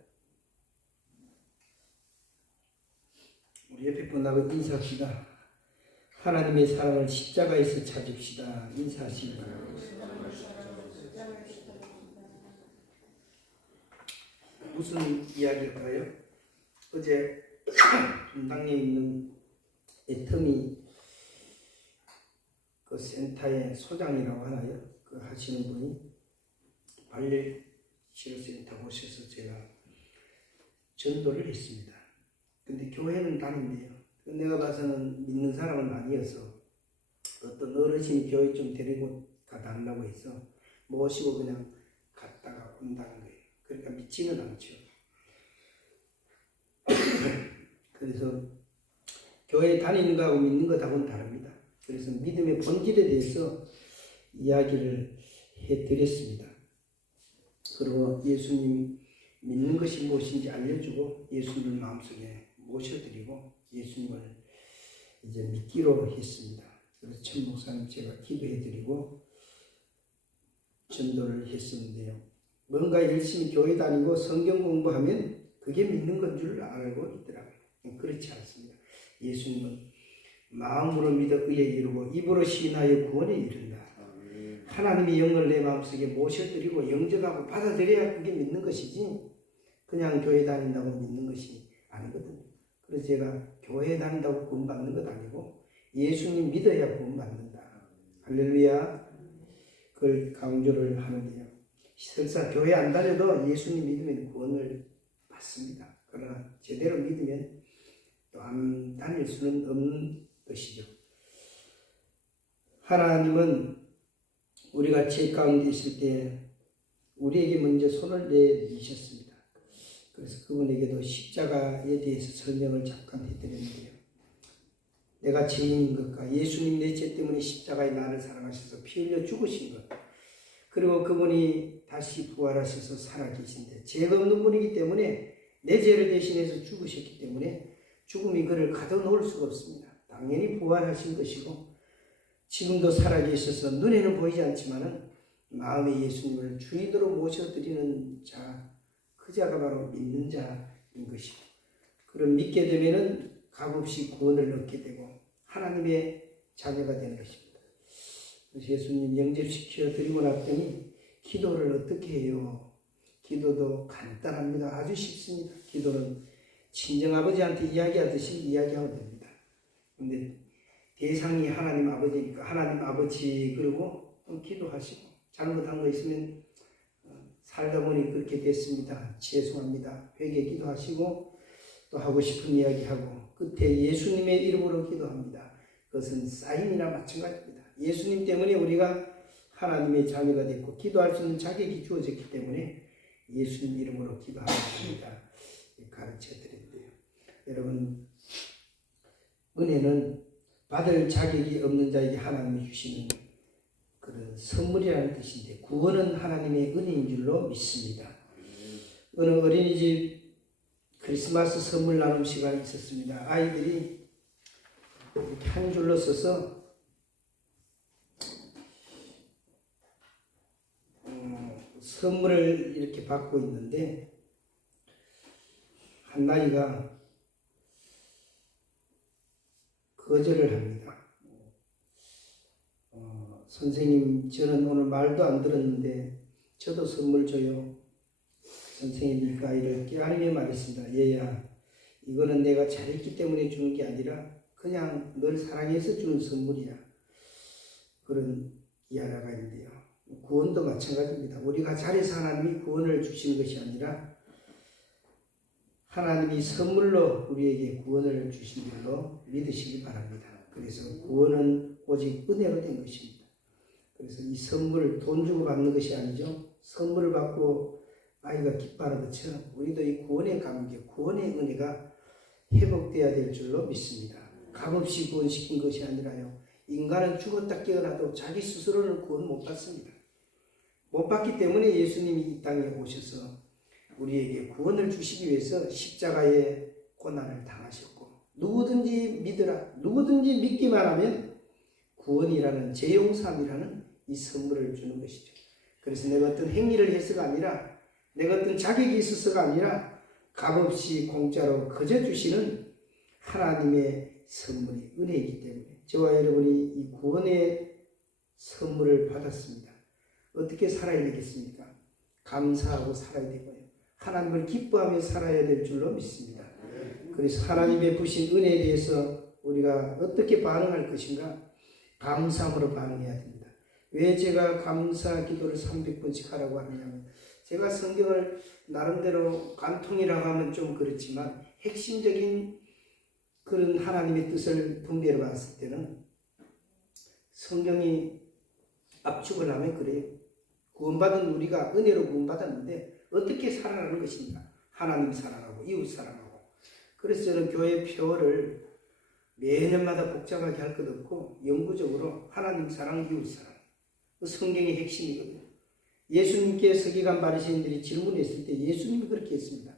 우리 옆에 분하고 인사합시다. 하나님의 사랑을 십자가에서 찾읍시다. 인사하시기 바랍니다. 무슨 이야기일까요? 어제 분당에 있는 애터미 그 센터의 소장이라고 하나요? 그 하시는 분이 발레 치료센터 오셔서 제가 전도를 했습니다. 근데 교회는 다른데요. 내가 봐서는 믿는 사람은 아니어서 어떤 어르신이 교회 좀 데리고 가달라고 해서 모시고 그냥 갔다가 온다는 거예요. 그러니까 믿지는 않죠. 그래서 교회 다니는 거하고 믿는 것하고는 다릅니다. 그래서 믿음의 본질에 대해서 이야기를 해드렸습니다. 그리고 예수님 믿는 것이 무엇인지 알려주고 예수님을 마음속에 모셔드리고 예수님을 이제 믿기로 했습니다. 그래서 천 목사님 제가 기도해드리고 전도를 했었는데요. 뭔가 열심히 교회 다니고 성경 공부하면 그게 믿는 건 줄 알고 있더라고요. 그렇지 않습니다. 예수님은 마음으로 믿어 의에 이르고 입으로 시인하여 구원에 이른다. 하나님의 영을 내 마음속에 모셔드리고 영접하고 받아들여야 그게 믿는 것이지 그냥 교회 다닌다고 믿는 것이 아니거든요. 그래서 제가 교회 다닌다고 구원 받는 것 아니고 예수님 믿어야 구원 받는다. 할렐루야. 그걸 강조를 하는데요. 설사 교회 안 다녀도 예수님 믿으면 구원을 받습니다. 그러나 제대로 믿으면 또 안 다닐 수는 없는 것이죠. 하나님은 우리가 죄 가운데 있을 때 우리에게 먼저 손을 내미셨습니다. 그래서 그분에게도 십자가에 대해서 설명을 잠깐 해드렸는데요. 내가 죄인인 것과 예수님 내 죄 때문에 십자가에 나를 사랑하셔서 피 흘려 죽으신 것, 그리고 그분이 다시 부활하셔서 살아계신데 죄가 없는 분이기 때문에 내 죄를 대신해서 죽으셨기 때문에 죽음이 그를 가둬놓을 수가 없습니다. 당연히 부활하신 것이고 지금도 살아계셔서 눈에는 보이지 않지만은 마음에 예수님을 주인으로 모셔드리는 자, 그 자가 바로 믿는 자인 것이고, 그럼 믿게 되면은 값없이 구원을 얻게 되고 하나님의 자녀가 되는 것입니다. 그래서 예수님 영접시켜 드리고 났더니 기도를 어떻게 해요? 기도도 간단합니다. 아주 쉽습니다. 기도는 친정아버지한테 이야기하듯이 이야기하면 됩니다. 근데 대상이 하나님 아버지니까 하나님 아버지 그러고 기도하시고 잘못한 거 있으면 살다 보니 그렇게 됐습니다. 죄송합니다. 회개 기도하시고 또 하고 싶은 이야기하고 끝에 예수님의 이름으로 기도합니다. 그것은 사인이나 마찬가지입니다. 예수님 때문에 우리가 하나님의 자녀가 됐고 기도할 수 있는 자격이 주어졌기 때문에 예수님 이름으로 기도합니다. 가르쳐 드린대요. 여러분, 은혜는 받을 자격이 없는 자에게 하나님이 주시는 그런 선물이라는 뜻인데 구원은 하나님의 은혜인 줄로 믿습니다. 어느 어린이집 크리스마스 선물 나눔 시간이 있었습니다. 아이들이 이렇게 한 줄로 서서 선물을 이렇게 받고 있는데 한 아이가 거절을 합니다. 선생님, 저는 오늘 말도 안 들었는데 저도 선물 줘요. 선생님이 그 아이를 깨안으며 말했습니다. 얘야, 이거는 내가 잘했기 때문에 주는 게 아니라 그냥 널 사랑해서 주는 선물이야. 그런 이야기가 있는데요. 구원도 마찬가지입니다. 우리가 잘해서 하나님이 구원을 주시는 것이 아니라 하나님이 선물로 우리에게 구원을 주신 줄로 믿으시기 바랍니다. 그래서 구원은 오직 은혜로 된 것입니다. 그래서 이 선물을 돈 주고 받는 것이 아니죠. 선물을 받고 아이가 기뻐하는 것처럼 우리도 이 구원의 감격, 구원의 은혜가 회복되어야 될 줄로 믿습니다. 값없이 구원시킨 것이 아니라요. 인간은 죽었다 깨어나도 자기 스스로는 구원 못 받습니다. 못 받기 때문에 예수님이 이 땅에 오셔서 우리에게 구원을 주시기 위해서 십자가의 고난을 당하셨고, 누구든지 믿으라, 누구든지 믿기만 하면 구원이라는 재용삼이라는 이 선물을 주는 것이죠. 그래서 내가 어떤 행위를 해서가 아니라, 내가 어떤 자격이 있어서가 아니라 값없이 공짜로 거저 주시는 하나님의 선물이 은혜이기 때문에 저와 여러분이 이 구원의 선물을 받았습니다. 어떻게 살아야 되겠습니까? 감사하고 살아야 되고요. 하나님을 기뻐하며 살아야 될 줄로 믿습니다. 그래서 하나님의 베푸신 은혜에 대해서 우리가 어떻게 반응할 것인가? 감사함으로 반응해야 됩니다. 왜 제가 감사 기도를 300번씩 하라고 하느냐면, 제가 성경을 나름대로 간통이라고 하면 좀 그렇지만 핵심적인 그런 하나님의 뜻을 분별해 봤을 때는 성경이 압축을 하면 그래요. 구원받은 우리가 은혜로 구원받았는데 어떻게 살아가는 것인가? 하나님 사랑하고 이웃 사랑하고. 그래서 저는 교회 표어를 매년마다 복잡하게 할 것 없고 영구적으로 하나님 사랑, 이웃 사랑. 그 성경의 핵심이거든요. 예수님께 서기관 바리새인들이 질문했을 때 예수님이 그렇게 했습니다.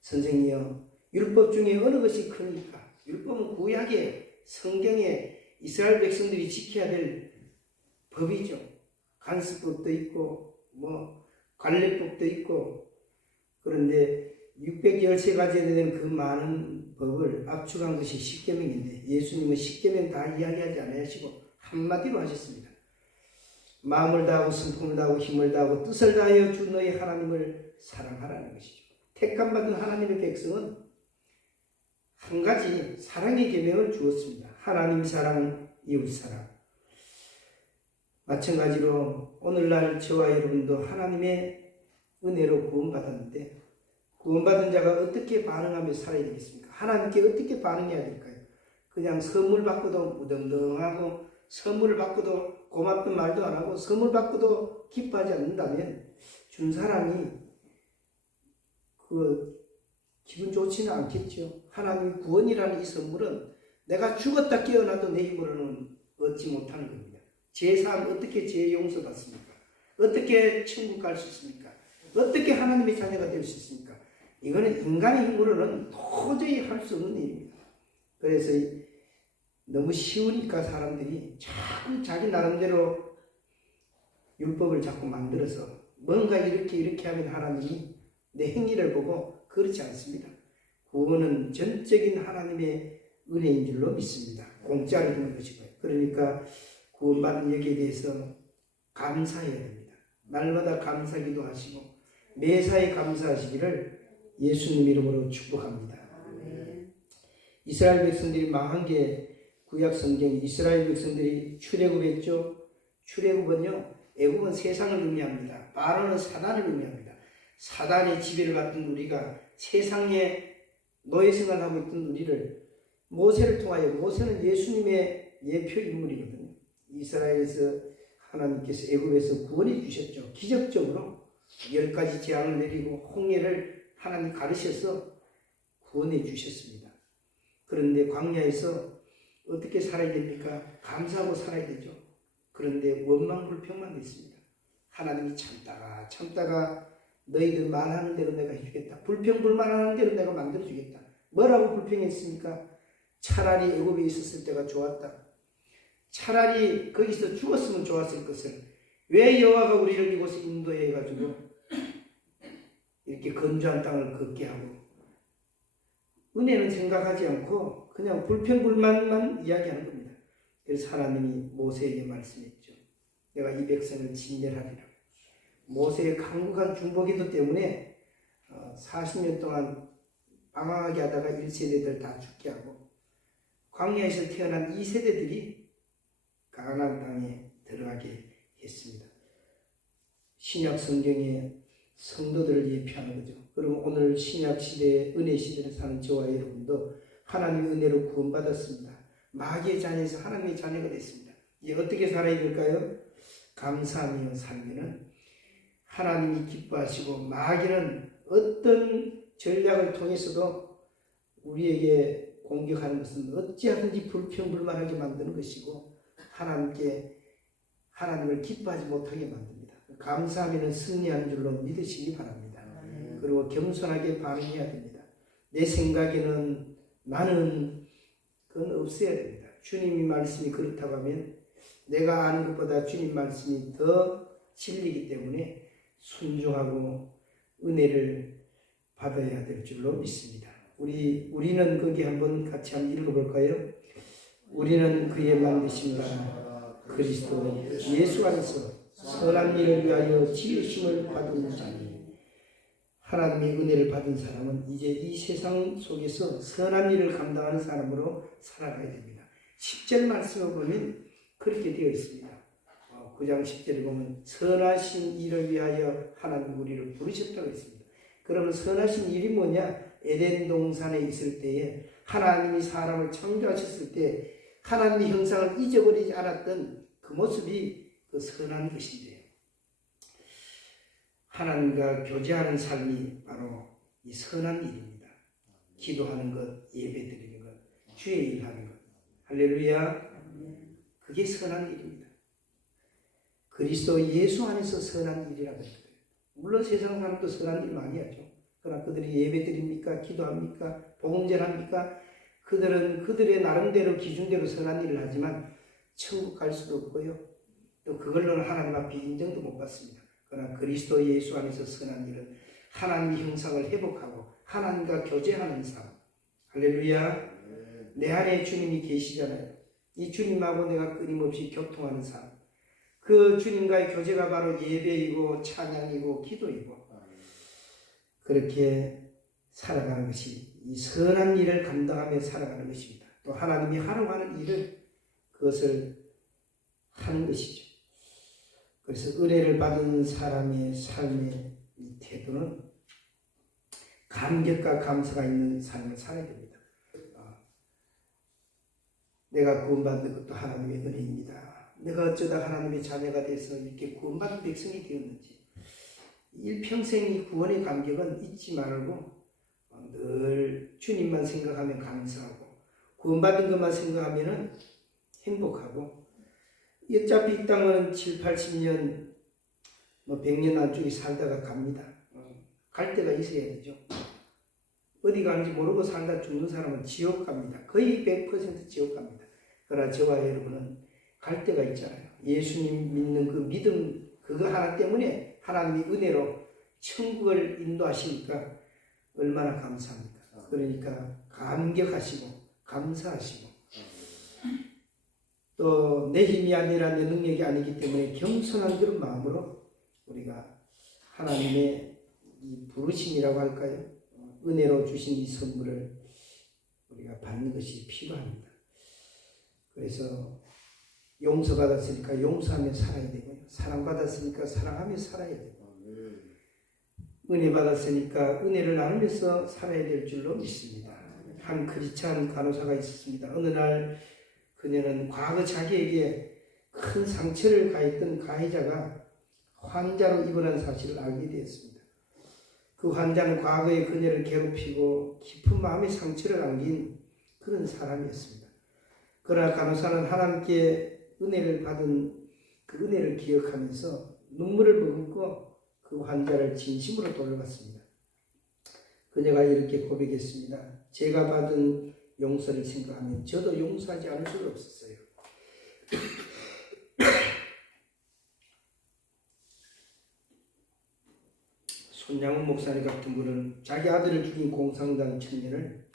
선생님이요, 율법 중에 어느 것이 크니까? 율법은 구약의 성경에 이스라엘 백성들이 지켜야 될 법이죠. 간수법도 있고 관례법도 있고. 그런데 613가지에 대한 그 많은 법을 압축한 것이 십계명인데 예수님은 십계명 다 이야기하지 않으시고 한마디로 하셨습니다. 마음을 다하고 성품을 다하고 힘을 다하고 뜻을 다하여 주 너희 하나님을 사랑하라는 것이죠. 택함받은 하나님의 백성은 한 가지 사랑의 계명을 주었습니다. 하나님 사랑, 이웃 사랑. 마찬가지로 오늘날 저와 여러분도 하나님의 은혜로 구원받았는데 구원받은 자가 어떻게 반응하며 살아야 되겠습니까? 하나님께 어떻게 반응해야 될까요? 그냥 선물 받고도 무덤덤하고 선물을 받고도 고맙던 말도 안 하고 선물 받고도 기뻐하지 않는다면 준 사람이 기분 좋지는 않겠죠. 하나님 구원이라는 이 선물은 내가 죽었다 깨어나도 내 힘으로는 얻지 못하는 겁니다. 제사함 어떻게 죄 용서받습니까? 어떻게 천국 갈 수 있습니까? 어떻게 하나님의 자녀가 될 수 있습니까? 이거는 인간의 힘으로는 도저히 할 수 없는 일입니다. 그래서 너무 쉬우니까 사람들이 자꾸 자기 나름대로 율법을 자꾸 만들어서 뭔가 이렇게 하면 하나님이 내 행위를 보고 그렇지 않습니다. 구원은 전적인 하나님의 은혜인 줄로 믿습니다. 공짜로 주는 것이고요. 그러니까 구원받은 여기에 대해서 감사해야 됩니다. 날마다 감사기도 하시고 매사에 감사하시기를 예수님 이름으로 축복합니다. 이스라엘 백성들이 망한 게 구약 성경 이스라엘 백성들이 출애굽했죠. 출애굽은요, 애굽은 세상을 의미합니다. 바로는 사단을 의미합니다. 사단의 지배를 받던 우리가 세상에 노예 생활을 하고 있던 우리를 모세를 통하여, 모세는 예수님의 예표 인물이거든요. 이스라엘에서 하나님께서 애굽에서 구원해 주셨죠. 기적적으로 10가지 재앙을 내리고 홍해를 하나님 가르셔서 구원해 주셨습니다. 그런데 광야에서 어떻게 살아야 됩니까? 감사하고 살아야 되죠. 그런데 원망 불평만 있습니다. 하나님이 참다가 너희들 말하는 대로 내가 해주겠다. 불평불만하는 대로 내가 만들어주겠다. 뭐라고 불평했습니까? 차라리 애굽에 있었을 때가 좋았다. 차라리 거기서 죽었으면 좋았을 것을 왜 여호와가 우리를 이곳에 인도해 가지고 이렇게 건조한 땅을 걷게 하고 은혜는 생각하지 않고 그냥 불평불만만 이야기하는 겁니다. 그래서 하나님이 모세에게 말씀했죠. 내가 이 백성을 진멸하리라. 모세의 강력한 중보기도 때문에 40년 동안 방황하게 하다가 1세대들 다 죽게 하고 광야에서 태어난 2세대들이 가나안 땅에 들어가게 했습니다. 신약 성경에 성도들을 예표하는 거죠. 그럼 오늘 신약 시대의 은혜 시대를 사는 저와 여러분도 하나님의 은혜로 구원받았습니다. 마귀의 자녀에서 하나님의 자녀가 됐습니다. 이제 어떻게 살아야 될까요? 감사하며 살면은 하나님이 기뻐하시고 마귀는 어떤 전략을 통해서도 우리에게 공격하는 것은 어찌하든지 불평불만하게 만드는 것이고 하나님을 기뻐하지 못하게 만듭니다. 감사하면 승리하는 줄로 믿으시기 바랍니다. 그리고 겸손하게 반응해야 됩니다. 내 생각에는 나는 그건 없어야 됩니다. 주님이 말씀이 그렇다고 하면 내가 아는 것보다 주님 말씀이 더 진리이기 때문에 순종하고 은혜를 받아야 될 줄로 믿습니다. 우리는 거기 한번 같이 한번 읽어볼까요? 우리는 그의 만드심과 그리스도 예수 안에서 선한 일을 위하여 지으심을 받은 자니 하나님의 은혜를 받은 사람은 이제 이 세상 속에서 선한 일을 감당하는 사람으로 살아가야 됩니다. 10절 말씀을 보면 그렇게 되어 있습니다. 9장 10절에 보면 선하신 일을 위하여 하나님 우리를 부르셨다고 했습니다. 그러면 선하신 일이 뭐냐? 에덴 동산에 있을 때에 하나님이 사람을 창조하셨을 때 하나님의 형상을 잊어버리지 않았던 그 모습이 그 선한 것인데요. 하나님과 교제하는 삶이 바로 이 선한 일입니다. 기도하는 것, 예배드리는 것, 주의 일하는 것. 할렐루야. 그게 선한 일입니다. 그리스도 예수 안에서 선한 일이라고 했거든요. 물론 세상 사람도 선한 일 많이 하죠. 그러나 그들이 예배드립니까? 기도합니까? 복음전합니까? 그들은 그들의 나름대로 기준대로 선한 일을 하지만 천국 갈 수도 없고요. 또 그걸로는 하나님 앞에 인정도 못 받습니다. 그러나 그리스도 예수 안에서 선한 일은 하나님의 형상을 회복하고 하나님과 교제하는 삶. 할렐루야. 내 안에 주님이 계시잖아요. 이 주님하고 내가 끊임없이 교통하는 삶. 그 주님과의 교제가 바로 예배이고 찬양이고 기도이고 그렇게 살아가는 것이 이 선한 일을 감당하며 살아가는 것입니다. 또 하나님이 하라고 하는 일을 그것을 하는 것이죠. 그래서 은혜를 받은 사람의 삶의 이 태도는 감격과 감사가 있는 삶을 살아야 됩니다. 내가 구원받는 것도 하나님의 은혜입니다. 내가 어쩌다 하나님의 자녀가 돼서 이렇게 구원받은 백성이 되었는지 일평생의 구원의 감격은 잊지 말고 늘 주님만 생각하면 감사하고 구원받은 것만 생각하면 행복하고 어차피 이 땅은 7, 80년 100년 안쪽에 살다가 갑니다. 갈 데가 있어야 되죠. 어디 가는지 모르고 살다 죽는 사람은 지옥 갑니다. 거의 100% 지옥 갑니다. 그러나 저와 여러분은 갈 데가 있잖아요. 예수님 믿는 그 믿음 그거 하나 때문에 하나님이 은혜로 천국을 인도하시니까 얼마나 감사합니까? 그러니까 감격하시고 감사하시고 또 내 힘이 아니라 내 능력이 아니기 때문에 겸손한 그런 마음으로 우리가 하나님의 이 부르심이라고 할까요? 은혜로 주신 이 선물을 우리가 받는 것이 필요합니다. 그래서 용서받았으니까 용서하며 살아야 되고요. 사랑받았으니까 사랑하며 살아야 되고 은혜 받았으니까 은혜를 나누면서 살아야 될 줄로 믿습니다. 한 크리스찬 간호사가 있었습니다. 어느 날 그녀는 과거 자기에게 큰 상처를 가했던 가해자가 환자로 입원한 사실을 알게 되었습니다. 그 환자는 과거에 그녀를 괴롭히고 깊은 마음의 상처를 남긴 그런 사람이었습니다. 그러나 간호사는 하나님께 은혜를 받은 그 은혜를 기억하면서 눈물을 머금고 그 환자를 진심으로 돌봤습니다. 그녀가 이렇게 고백했습니다. 제가 받은 용서를 생각하면 저도 용서하지 않을 수가 없었어요. 손양훈 목사님 같은 분은 자기 아들을 죽인 공산당 청년을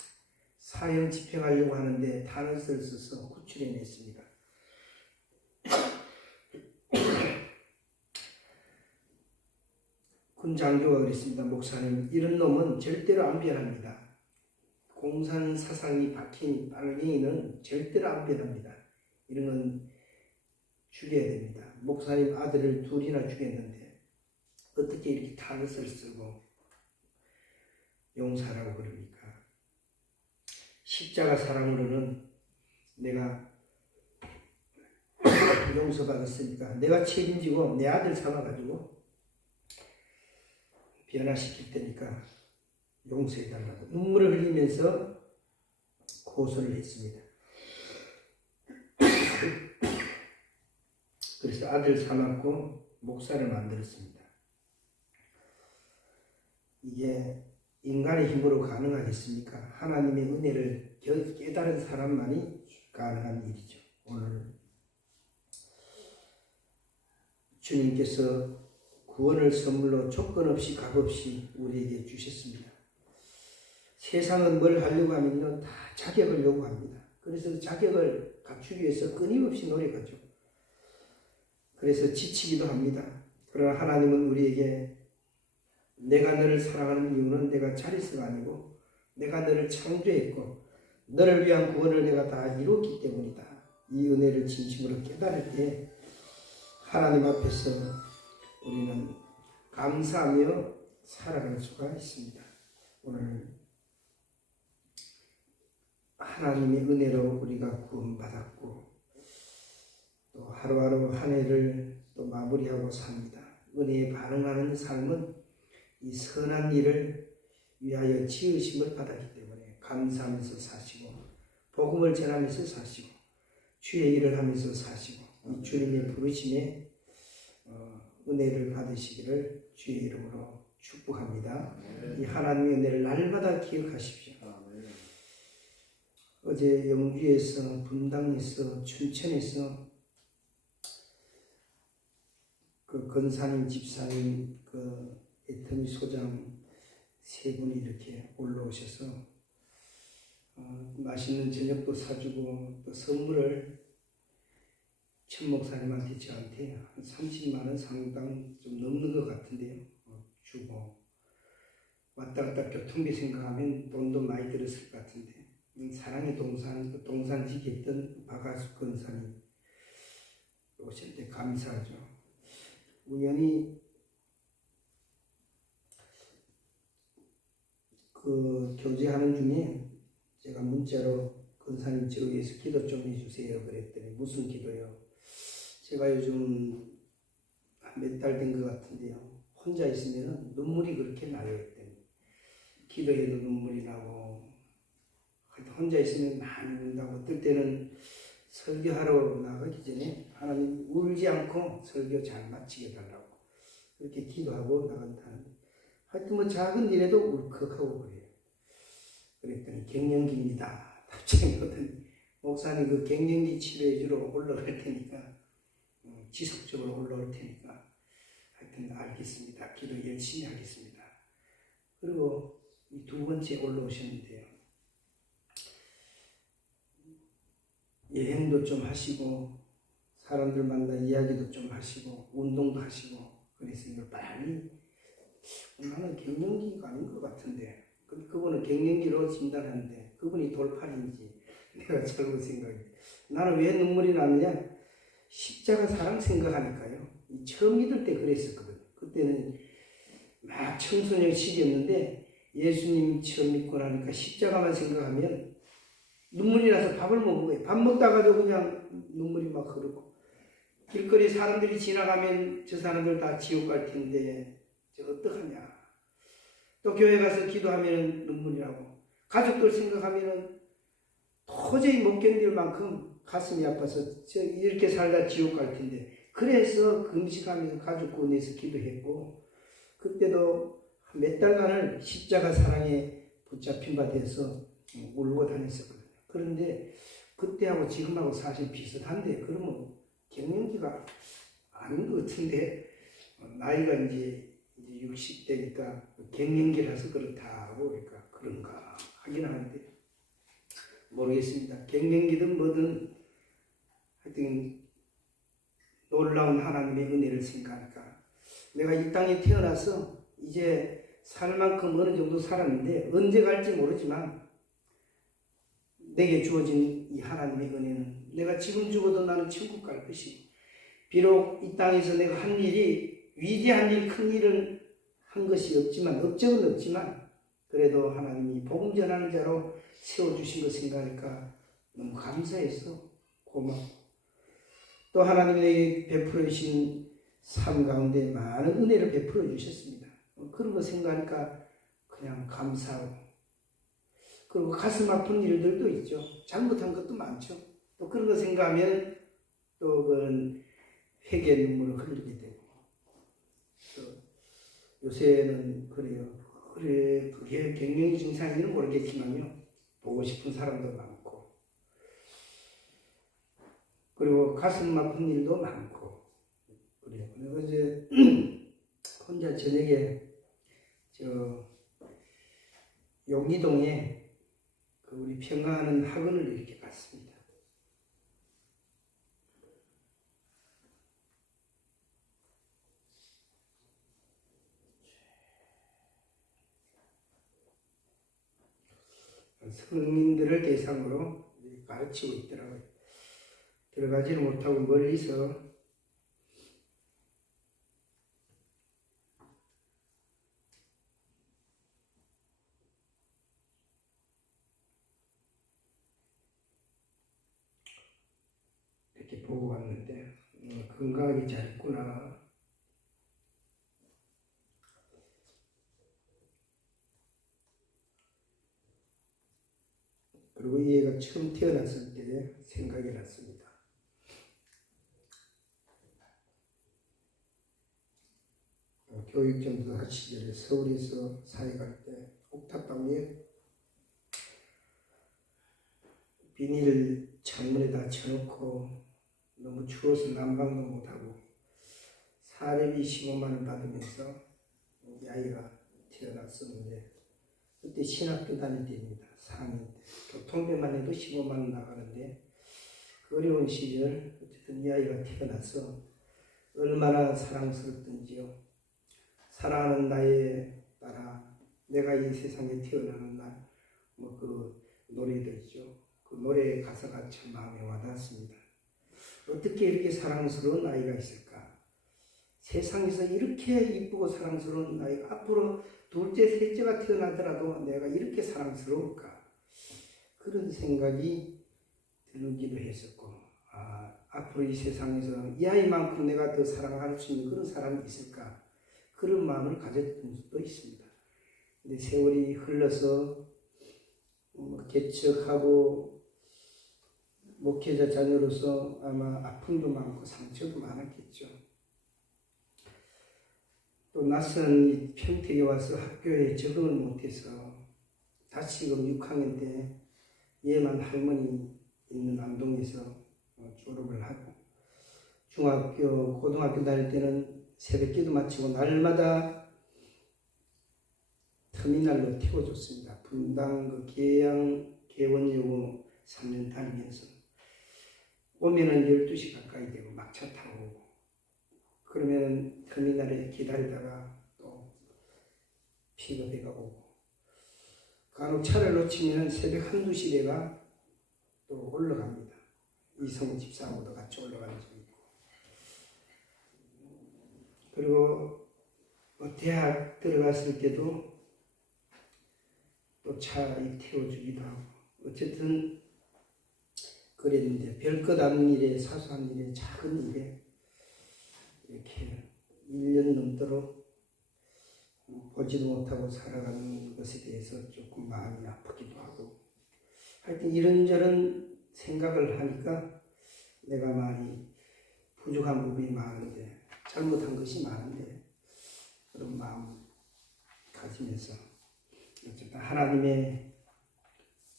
사형 집행하려고 하는데 탄원서를 써서 구출해냈습니다. 군 장교가 그랬습니다. 목사님, 이런 놈은 절대로 안 변합니다. 공산 사상이 박힌 빨갱이는 절대로 안 변합니다. 이런 건 죽여야 됩니다. 목사님 아들을 둘이나 죽였는데 어떻게 이렇게 탈을 쓰고 용서하라고 그럽니까? 십자가 사랑으로는 내가 용서받았으니까 내가 책임지고 내 아들 삼아가지고 변화시킬 테니까 용서해달라고 눈물을 흘리면서 고소를 했습니다. 그래서 아들 삼았고 목사를 만들었습니다. 이게 인간의 힘으로 가능하겠습니까? 하나님의 은혜를 깨달은 사람만이 가능한 일이죠. 오늘 주님께서 구원을 선물로 조건 없이 값 없이 우리에게 주셨습니다. 세상은 뭘 하려고 하면요, 다 자격을 요구합니다. 그래서 자격을 갖추기 위해서 끊임없이 노력하죠. 그래서 지치기도 합니다. 그러나 하나님은 우리에게 내가 너를 사랑하는 이유는 내가 자리수가 아니고 내가 너를 창조했고 너를 위한 구원을 내가 다 이뤘기 때문이다. 이 은혜를 진심으로 깨달을 때 하나님 앞에서 우리는 감사하며 살아갈 수가 있습니다. 오늘 하나님의 은혜로 우리가 구원받았고 또 하루하루 한 해를 또 마무리하고 삽니다. 은혜에 반응하는 삶은 이 선한 일을 위하여 지으심을 받았기 때문에 감사하면서 사시고 복음을 전하면서 사시고 주의 일을 하면서 사시고 이 주님의 부르심에 은혜를 받으시기를 주의 이름으로 축복합니다. 이 하나님의 은혜를 날마다 기억하십시오. 어제 영주에서, 분당에서, 춘천에서 그 권사님, 집사님, 그 애터미 소장 세 분이 이렇게 올라오셔서 맛있는 저녁도 사주고 또 선물을 천 목사님한테 저한테 한 30만 원 상당 좀 넘는 것 같은데요. 주고 왔다 갔다 교통비 생각하면 돈도 많이 들었을 것 같은데 사랑의 동산지기 했던 박아수 권사님 오실 때 감사하죠. 우연히 그 교제하는 중에 제가 문자로 권사님 저 위해서 기도 좀 해주세요 그랬더니 무슨 기도요? 제가 요즘 몇 달 된 것 같은데요. 혼자 있으면 눈물이 그렇게 나요. 했더니 기도해도 눈물이 나고 혼자 있으면 많이 운다고 어떨 때는 설교하러 나가기 전에 하나님 울지 않고 설교 잘 마치게 달라고 그렇게 기도하고 나간다는데 하여튼 뭐 작은 일에도 울컥하고 그래요. 그랬더니 갱년기입니다. 답장이 오더니 목사님 그 갱년기 치료해 주러 올라갈 테니까 지속적으로 올라올 테니까 하여튼 알겠습니다. 기도 열심히 하겠습니다. 그리고 이 두 번째 올라오셨는데요. 여행도 좀 하시고 사람들 만나 이야기도 좀 하시고 운동도 하시고 그래서 이걸 빨리 나는 갱년기가 아닌 것 같은데 그분은 갱년기로 진단하는데 그분이 돌팔인지 내가 잘못 생각해. 나는 왜 눈물이 나느냐? 십자가 사랑 생각하니까요. 처음 믿을 때 그랬었거든. 그때는 막 청소년 시기였는데 예수님 처음 믿고 나니까 십자가만 생각하면 눈물이 나서 밥을 못 먹어요. 밥 먹다가도 그냥 눈물이 막 흐르고 길거리 사람들이 지나가면 저 사람들 다 지옥 갈 텐데 저 어떡하냐. 또 교회 가서 기도하면 눈물이 나고 가족들 생각하면 도저히 못 견딜 만큼 가슴이 아파서 저 이렇게 살다 지옥 갈 텐데 그래서 금식하면서 가족 구원해서 기도했고 그때도 몇 달간을 십자가 사랑에 붙잡힌 바 돼서 울고 다녔었거든요. 그런데 그때하고 지금하고 사실 비슷한데 그러면 갱년기가 아닌 것 같은데 나이가 이제 60대니까 갱년기라서 그렇다고 그러니까 그런가 하긴 하는데 모르겠습니다. 갱년기든 뭐든 하여튼 놀라운 하나님의 은혜를 생각하니까 내가 이 땅에 태어나서 이제 살 만큼 어느 정도 살았는데 언제 갈지 모르지만 내게 주어진 이 하나님의 은혜는 내가 지금 죽어도 나는 천국 갈 것이, 비록 이 땅에서 내가 한 일이 위대한 일, 큰 일은 한 것이 없지만, 업적은 없지만 그래도 하나님이 복음 전하는 자로 세워주신 것 생각하니까 너무 감사해서 고맙고, 또 하나님이 내게 베풀어 주신 삶 가운데 많은 은혜를 베풀어 주셨습니다. 그런 거 생각하니까 그냥 감사하고, 그리고 가슴 아픈 일들도 있죠. 잘못한 것도 많죠. 또 그런 거 생각하면 또 그런 회개 눈물을 흘리게 되고, 또 요새는 그래요. 그래, 그게 갱년기 증상인지는 모르겠지만요, 보고 싶은 사람도 많고, 그리고 가슴 아픈 일도 많고 그래요. 그리고 이제 혼자 저녁에 용기동에 그 우리 평화하는 학원을 이렇게 갔습니다. 성인들을 대상으로 가르치고 있더라고요. 들어가지는 못하고 멀리서 이렇게 보고 왔는데 건강하게 잘 있구나. 그리고 이 애가 처음 태어났을 때 생각이 났습니다. 교육전도사 시절에 서울에서 사회 갈 때 옥탑방 위에 비닐 창문에다 쳐놓고 너무 추워서 난방도 못하고 사례비 15만 원 받으면서 이 아이가 태어났었는데, 그때 신학교 다닐 때입니다. 4학년 때. 교통비만 해도 15만 원 나가는데, 그 어려운 시절 어쨌든 이 아이가 태어나서 얼마나 사랑스럽던지요. 사랑하는 나의 딸아, 내가 이 세상에 태어나는 날, 그 노래도 있죠. 그 노래의 가사가 참 마음에 와닿았습니다. 어떻게 이렇게 사랑스러운 아이가 있을까? 세상에서 이렇게 이쁘고 사랑스러운 아이가 앞으로 둘째, 셋째가 태어나더라도 내가 이렇게 사랑스러울까? 그런 생각이 들기도 했었고, 앞으로 이 세상에서 이 아이만큼 내가 더 사랑할 수 있는 그런 사람이 있을까? 그런 마음을 가졌던 적도 있습니다. 근데 세월이 흘러서 개척하고 목회자 자녀로서 아마 아픔도 많고 상처도 많았겠죠. 또 낯선 이 평택에 와서 학교에 적응을 못해서 다시금 6학년 때 예만 할머니 있는 안동에서 졸업을 하고, 중학교, 고등학교 다닐 때는 새벽기도 마치고 날마다 터미널로 태워줬습니다. 분당 그 개원여고 3년 다니면서 오면은 12시 가까이 되고 막차 타고 오고, 그러면 터미널에 기다리다가 또 픽업해가 오고, 간혹 차를 놓치면 새벽 1-2시 대가 또 올라갑니다. 이성 집사하고도 같이 올라가는 적이 있고, 그리고 대학 들어갔을 때도 또 차에 태워주기도 하고, 어쨌든 그랬는데 별것 아닌 일에, 사소한 일에, 작은 일에 이렇게 1년 넘도록 보지도 못하고 살아가는 것에 대해서 조금 마음이 아프기도 하고, 하여튼 이런저런 생각을 하니까 내가 많이 부족한 부분이 많은데, 잘못한 것이 많은데, 그런 마음 가지면서 어쨌든 하나님의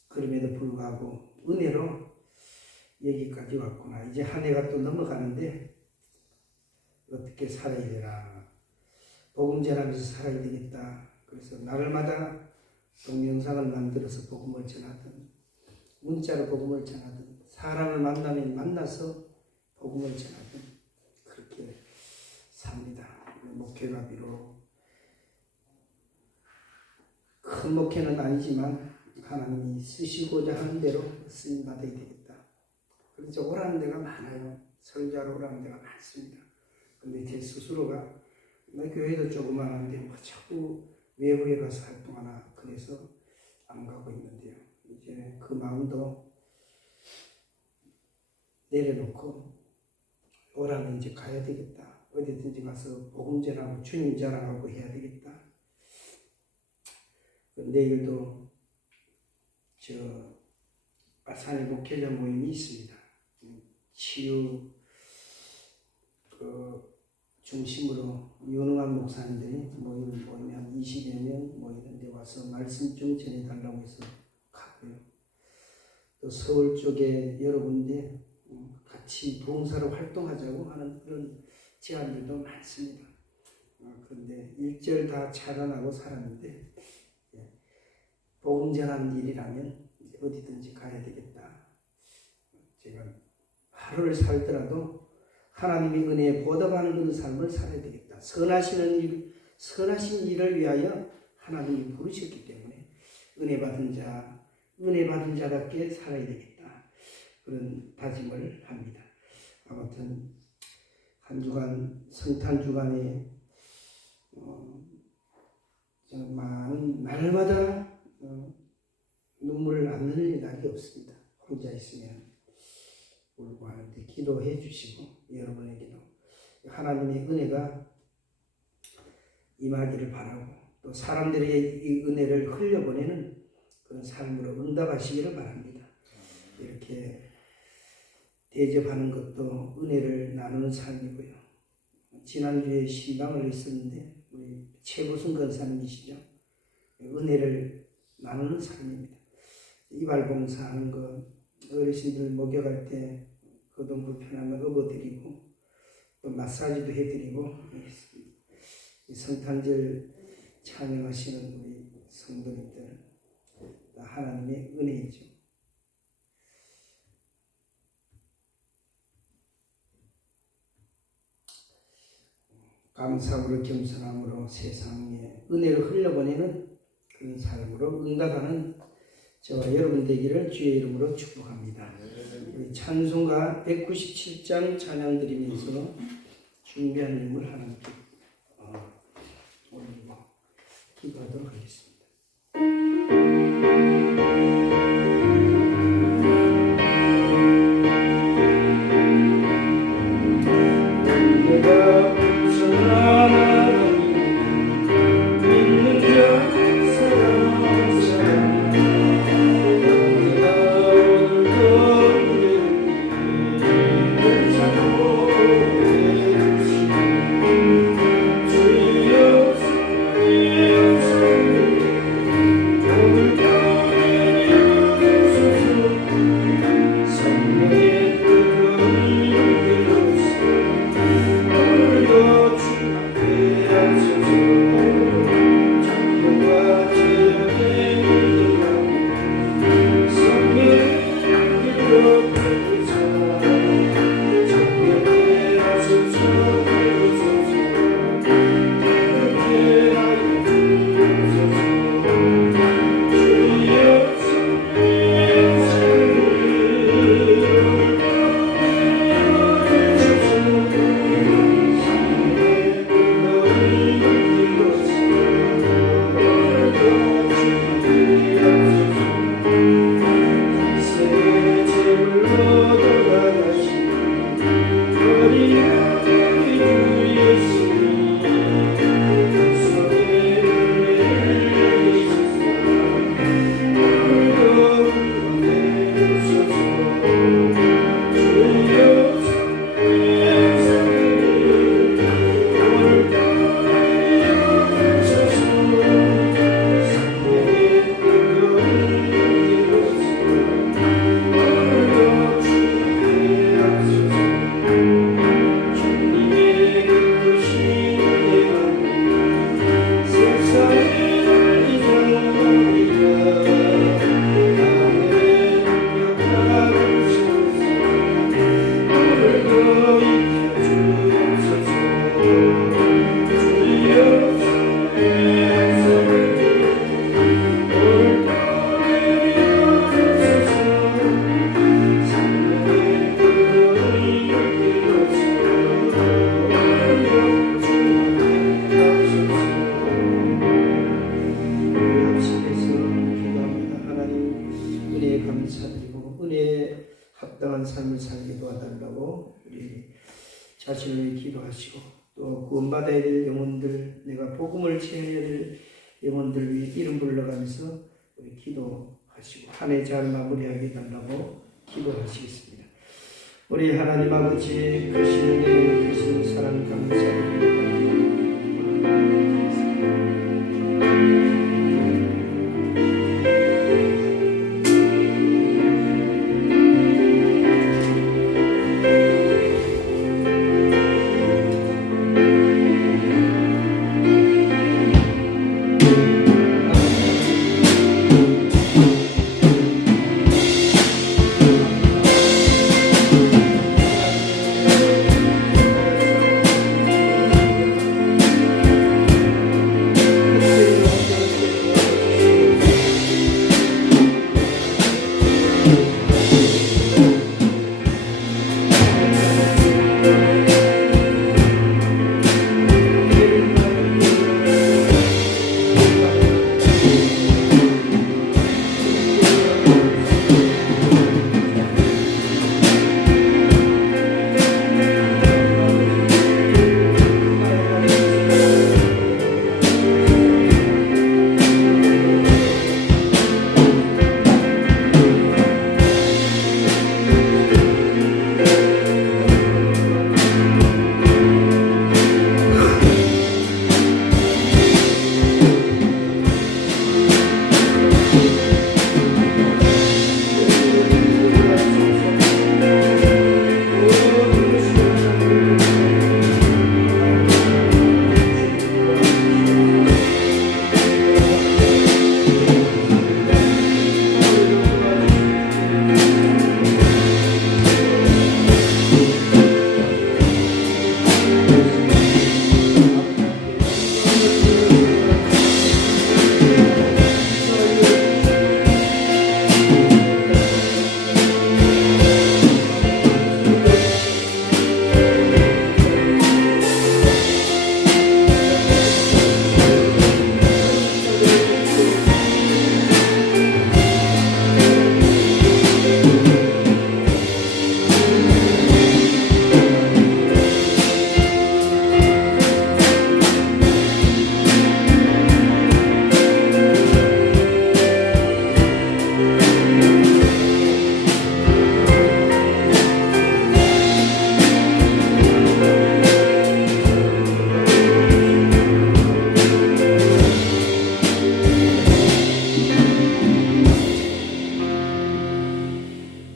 그럼에도 불구하고 은혜로 여기까지 왔구나. 이제 한 해가 또 넘어가는데 어떻게 살아야 되나. 복음 전하면서 살아야 되겠다. 그래서 날마다 동영상을 만들어서 복음을 전하든, 문자로 복음을 전하든, 사람을 만나면 만나서 복음을 전하든 그렇게 삽니다. 목회가 비록 큰 목회는 아니지만 하나님이 쓰시고자 하는 대로 쓰임 받아야 되겠다. 그래서 오라는 데가 많아요. 설교하러 오라는 데가 많습니다. 근데 제 스스로가 내 교회도 조그마한데 뭐 자꾸 외부에 가서 활동하나 그래서 안 가고 있는데요. 이제 그 마음도 내려놓고 오라면 이제 가야 되겠다. 어디든지 가서 복음 전하고 주님 자랑하고 해야 되겠다. 내일도 저 아산에 목회자 모임이 있습니다. 치유 중심으로 유능한 목사님들이 모이면 한 20여 명 모이는데 와서 말씀 좀 전해달라고 해서 가고요. 또 서울 쪽에 여러 군데 같이 봉사로 활동하자고 하는 그런 제안들도 많습니다. 그런데 일절 다 차단하고 살았는데 복음 전하는 일이라면 어디든지 가야 되겠다. 제가 하루를 살더라도 하나님의 은혜에 보답하는 그런 삶을 살아야 되겠다. 선하신 일을 위하여 하나님이 부르셨기 때문에 은혜 받은 자답게 살아야 되겠다. 그런 다짐을 합니다. 아무튼 한 주간 성탄 주간에 많은 날마다 눈물을 안 흘릴 날이 없습니다. 혼자 있으면 울고 하는데 기도해 주시고 여러분에게도 하나님의 은혜가 임하기를 바라고 또 사람들에게 이 은혜를 흘려보내는 그런 삶으로 응답하시기를 바랍니다. 이렇게 대접하는 것도 은혜를 나누는 삶이고요. 지난주에 신방을 했었는데 우리 최보순 권사님이시죠. 은혜를 나누는 삶입니다. 이발봉사하는 것, 어르신들 목욕할 때 거동 불편하면 업어드리고 또 마사지도 해드리고 성탄절 찬양하시는 우리 성도님들 하나님의 은혜이죠. 감사함으로 겸손함으로 세상에 은혜를 흘려보내는 그런 삶으로 응답하는 저와 여러분 되기를 주의 이름으로 축복합니다. 우리 찬송가 197장 찬양 드리면서 준비한 인물 하나님께 올리고 기도하도록 하겠습니다. 자신을 위해 기도하시고 또 구원받아야 될 영혼들, 내가 복음을 전해야 될 영혼들 위해 이름 불러가면서 우리 기도하시고 한 해 잘 마무리하게 달라고 기도하시겠습니다. 우리 하나님 아버지 크신 은혜, 크신 사랑 감사드립니다.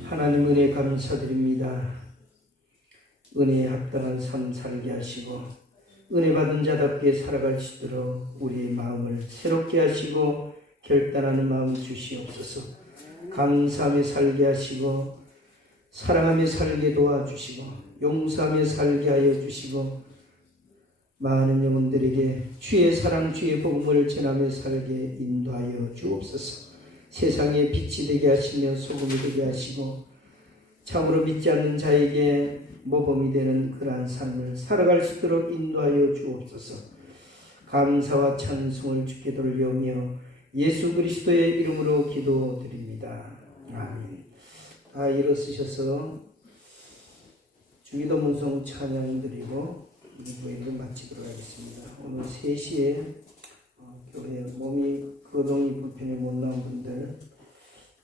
하나님 은혜 감사드립니다. 은혜에 합당한 삶 살게 하시고 은혜 받은 자답게 살아갈 수 있도록 우리의 마음을 새롭게 하시고 결단하는 마음 주시옵소서. 감사하며 살게 하시고 사랑하며 살게 도와주시고 용서하며 살게 하여 주시고 많은 영혼들에게 주의 사랑 주의 복음을 전하며 살게 인도하여 주옵소서. 세상에 빛이 되게 하시며 소금이 되게 하시고 참으로 믿지 않는 자에게 모범이 되는 그러한 삶을 살아갈 수 있도록 인도하여 주옵소서. 감사와 찬송을 주께 돌려오며 예수 그리스도의 이름으로 기도드립니다. 아멘. 다 일어서셔서 주기도 문송 찬양 드리고 기도회를 마치도록 하겠습니다. 오늘 3시에 교회 몸이 거동이 불편해 못 나온 분들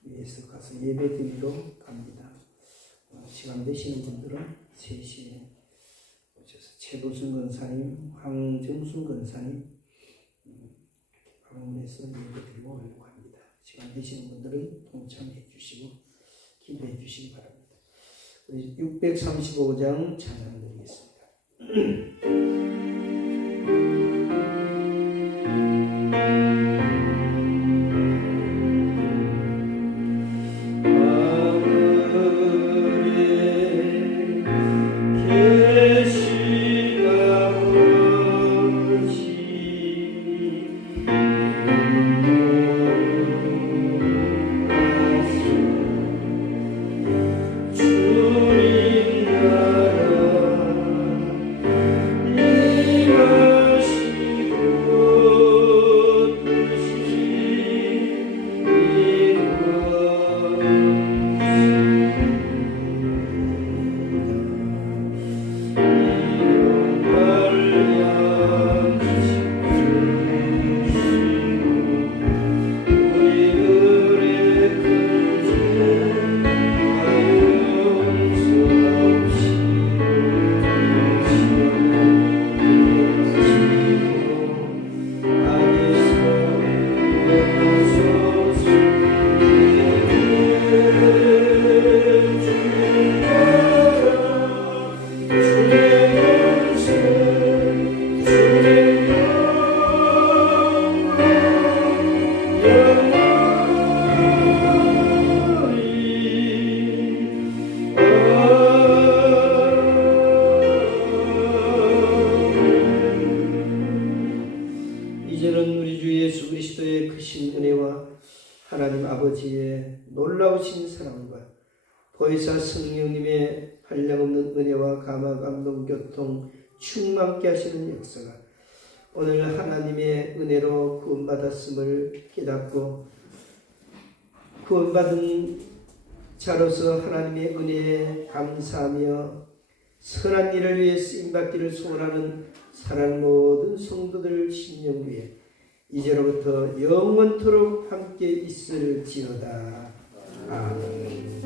위해서 가서 예배 드리러 갑니다. 시간 되시는 분들은 3시에 오셔서 최도순 권사님, 황정순 권사님 방문해서 예배 드리고 오려고 합니다. 시간 되시는 분들은 동참해 주시고 기도해 주시기 바랍니다. 우리 635장 찬양 드리겠습니다. 보혜사 성령님의 한량없는 은혜와 감화 감동 교통 충만케 하시는 역사가 오늘 하나님의 은혜로 구원받았음을 깨닫고 구원받은 자로서 하나님의 은혜에 감사하며 선한 일을 위해 쓰임받기를 소원하는 사랑하는 모든 성도들 심령 위에 이제로부터 영원토록 함께 있을지어다. 아멘.